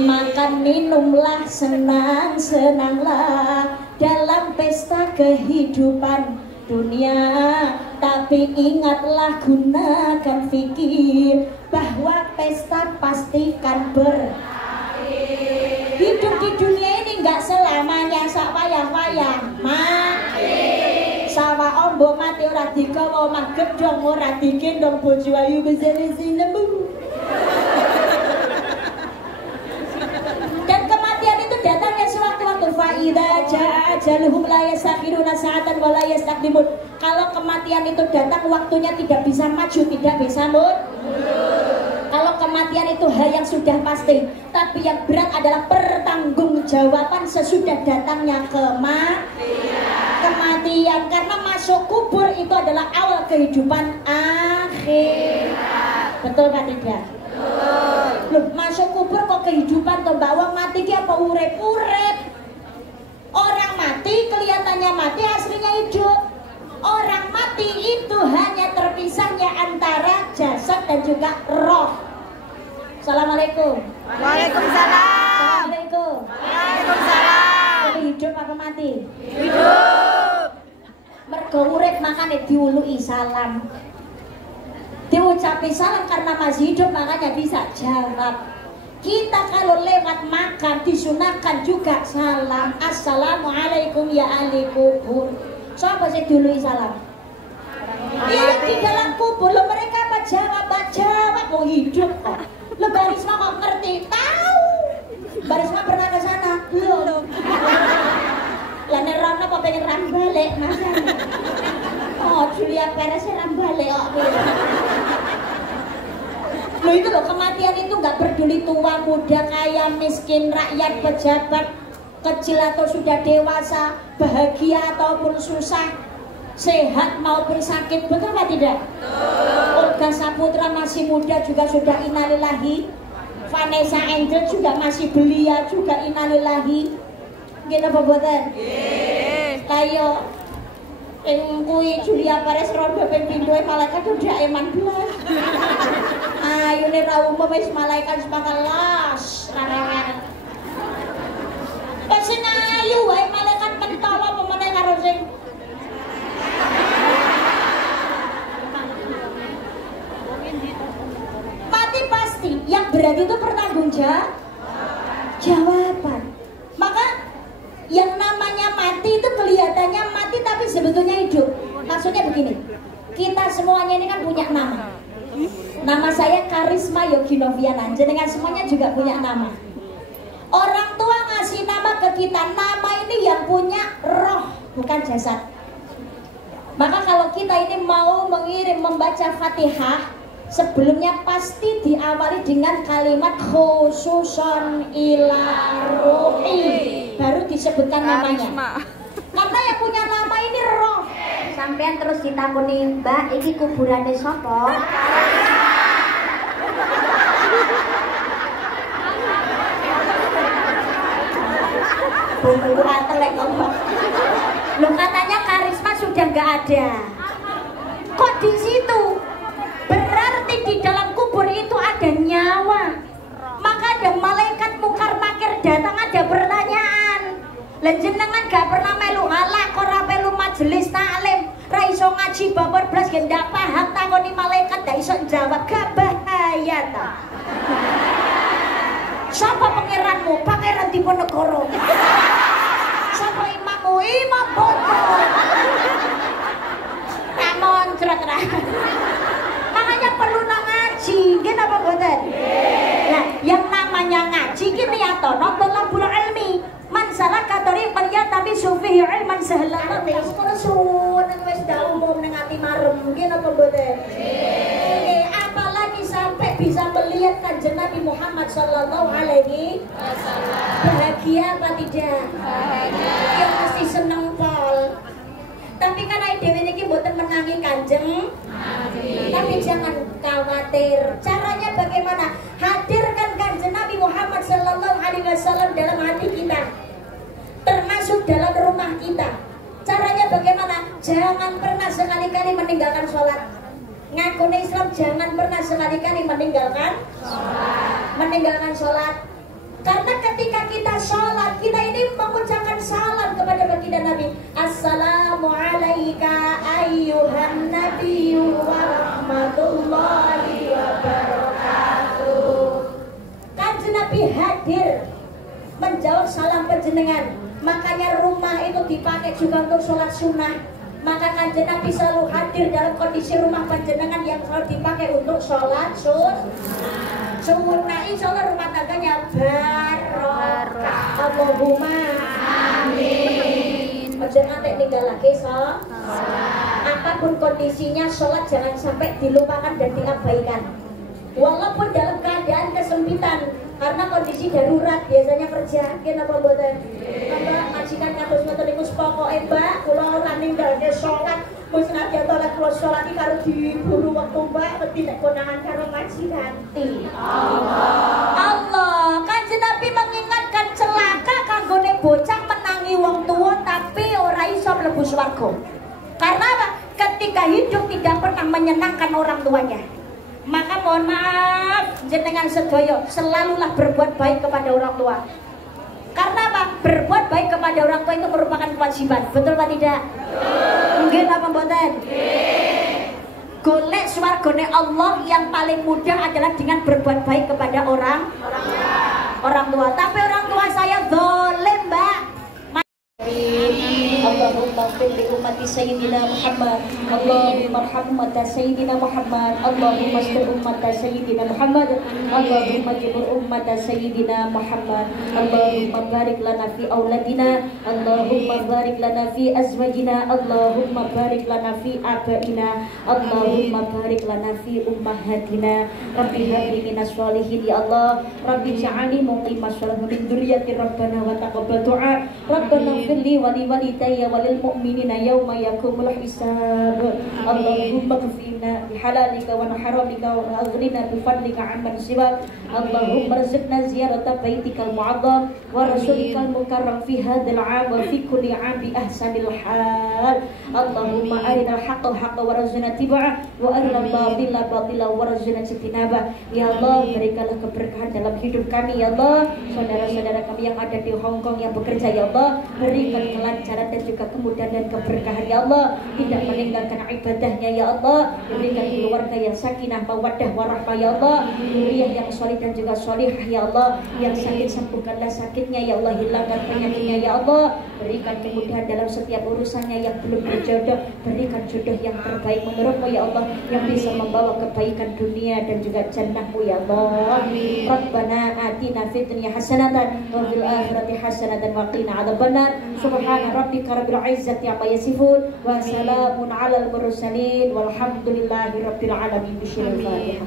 Makan minumlah, senang-senanglah dalam pesta kehidupan dunia. Tapi ingatlah, gunakan fikir bahwa pesta pastikan berakhir. Hidup di dunia ini nggak selamanya sak wayah-wayah mati. Sawa ombo mati ora digawa, omah gedhong ora digendong, bojo ayu besene sinembu. Dan kematian itu datangnya sewaktu-waktu. Faida jaa ajaluhum la yastakhiruna sa'atan wa la yastaqdimun. Kalau kematian itu datang, waktunya tidak bisa maju, tidak bisa mundur. Kalau kematian itu hal yang sudah pasti, tapi yang berat adalah pertanggungjawaban sesudah datangnya kematian. Karena masuk kubur itu adalah awal kehidupan akhir. Betul kan tidak? Loh, masuk kubur kok kehidupan toh, bawa mati ki apa urip? Orang mati kelihatannya mati, aslinya hidup. Orang mati itu hanya terpisahnya antara jasad dan juga roh. Assalamualaikum. Waalaikumsalam. Assalamualaikum. Waalaikumsalam. Jadi hidup apa mati? Hidup. Mergo urip makanya diului salam. Diucapi salam karena masih hidup, makanya bisa jawab. Kita kalau lewat makan disunahkan juga salam. Assalamualaikum ya ahli kubur. Siapa sih dulu salam? Iya, di dalam kubur lo mereka apa jawab mau hidup kok. Lo Barisma kok ngerti? Tahu. Barisma pernah ke sana? Belum. Lah nerana apa pengen rambale masa? Oh, Julia Perez rambale kok. Lo itu loh, kematian itu nggak peduli tua, muda, kaya, miskin, rakyat, pejabat, kecil atau sudah dewasa, bahagia ataupun susah, sehat maupun sakit, betul apa tidak? Olga Saputra masih muda juga sudah innalillahi. Vanessa Angel juga masih belia juga innalillahi. Gitu apa buatan? Kayo kui Julia Perez rodo pempindoe malaikat udah eman belas. Ayo nih raumum wis malaikat sepakat las rarangan. Sing ayu wae malaikat mentala pemene karo sing mati pasti. Yang berat itu pertanggungjawaban. Maka yang namanya mati itu kelihatannya mati tapi sebetulnya hidup. Maksudnya begini, kita semuanya ini kan punya nama. Nama saya Karisma Yoginoviana, jenengan semuanya juga punya nama. Orang tua ngasih nama ke kita, nama ini yang punya roh, bukan jasad. Maka kalau kita ini mau mengirim membaca Fatihah, sebelumnya pasti diawali dengan kalimat khususon ila ruhi, baru disebutkan namanya. Karena yang punya nama ini roh. Sampean terus ditakoni, Mbak, ini kuburannya sopo? Bumbu atelek ngomong. Lu katanya Karisma sudah nggak ada. Kok di situ? Berarti di dalam kubur itu ada nyawa. Maka ada malaikat mungkar nakir datang, ada pertanyaan. Lah jenengan gak pernah melu halak, ora melu majelis taklim, ra iso ngaji babar blas ndak paham takoni malaikat gak iso jawab, gak bahaya ta? Siapa pangeranmu? Pangeran Diponegoro. Siapa imammu? Imam Bojo. Namun cerita. Makanya perlu ngaji, gini apa boten? Nah, yang namanya ngaji gini ya toh, tolabul ilmi. Man salaka tariqan yaltamisu fihi ilman sahalallahu alaihi wasallam. Wis dah umum ning ati marem, gini apa boten? Apalagi sampai bisa melihat Kanjeng Nabi Muhammad sallallahu alaihi wasallam. Bahagia apa tidak? Bahagia. Ya pasti seneng pol. Tapi kan ai dhewe niki mboten menangi Kanjeng. Tapi jangan khawatir. Caranya bagaimana? Hadirkan Kanjeng Nabi Muhammad sallallahu alaihi wasallam dalam hati kita. Termasuk dalam rumah kita. Caranya bagaimana? Jangan pernah sekali-kali meninggalkan sholat. Ngakuni Islam jangan pernah sekali-kali meninggalkan sholat. Karena ketika kita sholat, kita ini mengucapkan salam kepada baginda Nabi. Assalamu alayka ayyuhan nabiyyu wa rahmatullahi wa barakatuh. Kanjeng Nabi hadir menjawab salam panjenengan. Makanya rumah itu dipakai juga untuk sholat sunnah. Maka Kanjeng Nabi selalu hadir dalam kondisi rumah panjenengan yang selalu dipakai untuk sholat sunnah. Insya Allah rumah tangganya barokah. Allahumma amin. Jangan tinggal lagi apapun kondisinya, sholat jangan sampai dilupakan dan diabaikan. Walaupun dalam keadaan kesempitan, karena kondisi darurat biasanya kerja, kenapa mboten? Mbak majikan kados ngoten niku pokoke Mbak, kula ora ninggalke salat, wis senajan ora kula salat iki karo diburu waktu Mbak wedi nek konangan karo majikan. Allah, Kanjeng Nabi mengingatkan celaka kanggone bocah menangi wong tuwa tapi ora iso mlebu swarga. Karena apa? Ketika hidup tidak pernah menyenangkan orang tuanya. Maka mohon maaf jenengan sedaya selalulah berbuat baik kepada orang tua. Karena apa? Berbuat baik kepada orang tua itu merupakan kewajiban. Betul apa tidak? Nggih apa mboten? Golek swargane Allah yang paling mudah adalah dengan berbuat baik kepada orang tua. Tapi orang tua saya zalim, Mbak. Allahumma ighfir li ummati sayyidina Muhammad. Allahumma arham ummata sayyidina Muhammad. Allahumma astur ummata sayyidina Muhammad. Allahumma jibur ummata sayyidina Muhammad. Allahumma barik lana fi auladina. Allahumma barik lana fi azwajina. Allahumma barik lana fi abaina. Allahumma barik lana fi ummahatina. Rabbi habli minas sholihin ya Allah. Rabbi ja'alni muqimas sholatin min dzurriyyati rabbana wa taqabbal du'a. Rabbana ighfirli wa li walidayya walil mu'minina yawma yaqumul hisab. Allahumma kfina bihalalika wa haramika wa aghnina bifadlika amman siwak. Allahumma rizqna ziyarata baitikal mu'azzam wa rasulikal mukarram fi hadzal 'am wa fi kulli 'am bi ahsanil hal. Allahumma arinal haqqa haqqan warzuqna tibaa wa arinal batila batila warzuqna ijtinaba. Ya Allah, berikanlah keberkahan dalam hidup kami ya Allah. Saudara-saudara kami yang ada di Hong Kong yang bekerja ya Allah, berikan kelancaran dan juga kemudahan dan keberkahan ya Allah. Tidak meninggalkan ibadahnya ya Allah. Berikan keluarga yang sakinah mawaddah warahmah ya Allah. Zuriyah yang soleh dan juga solihah ya Allah. Yang sakit sembuhkanlah sakitnya ya Allah. Hilangkan penyakitnya ya Allah. Berikan kemudahan dalam setiap urusannya. Yang belum berjodoh, berikan jodoh yang terbaik menurutmu ya Allah, yang bisa membawa kebaikan dunia dan juga jannahmu ya Allah. Rabbana atina fid dunya hasanatan wa fil akhirati hasanatan wa qina adzabannar. Subhana rabbika rabbil izzati amma yasifun wa salamun alal mursalin walhamdulillahi rabbil alamin. Bismillahirrahmanirrahim.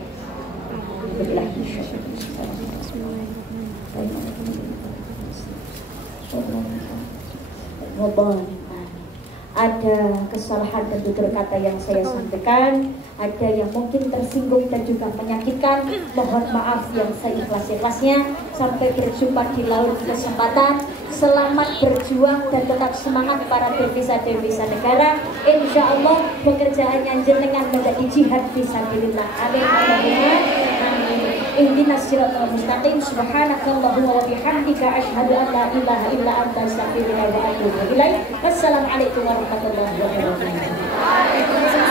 Ada kesalahan dan tutur kata yang saya sampaikan, ada yang mungkin tersinggung dan juga menyakitkan, mohon maaf yang seikhlas-ikhlasnya. Sampai berjumpa di lain kesempatan. Selamat berjuang dan tetap semangat para devisa-devisa negara. Insya Allah pekerjaannya jenengan menjadi jihad fisabilillah. Amin. Ihdinas siratal mustaqim. Subhanakallahumma wa bihamdika asyhadu an la ilaha illa anta astaghfiruka wa atubu ilaik. Wassalamualaikum warahmatullahi wabarakatuh.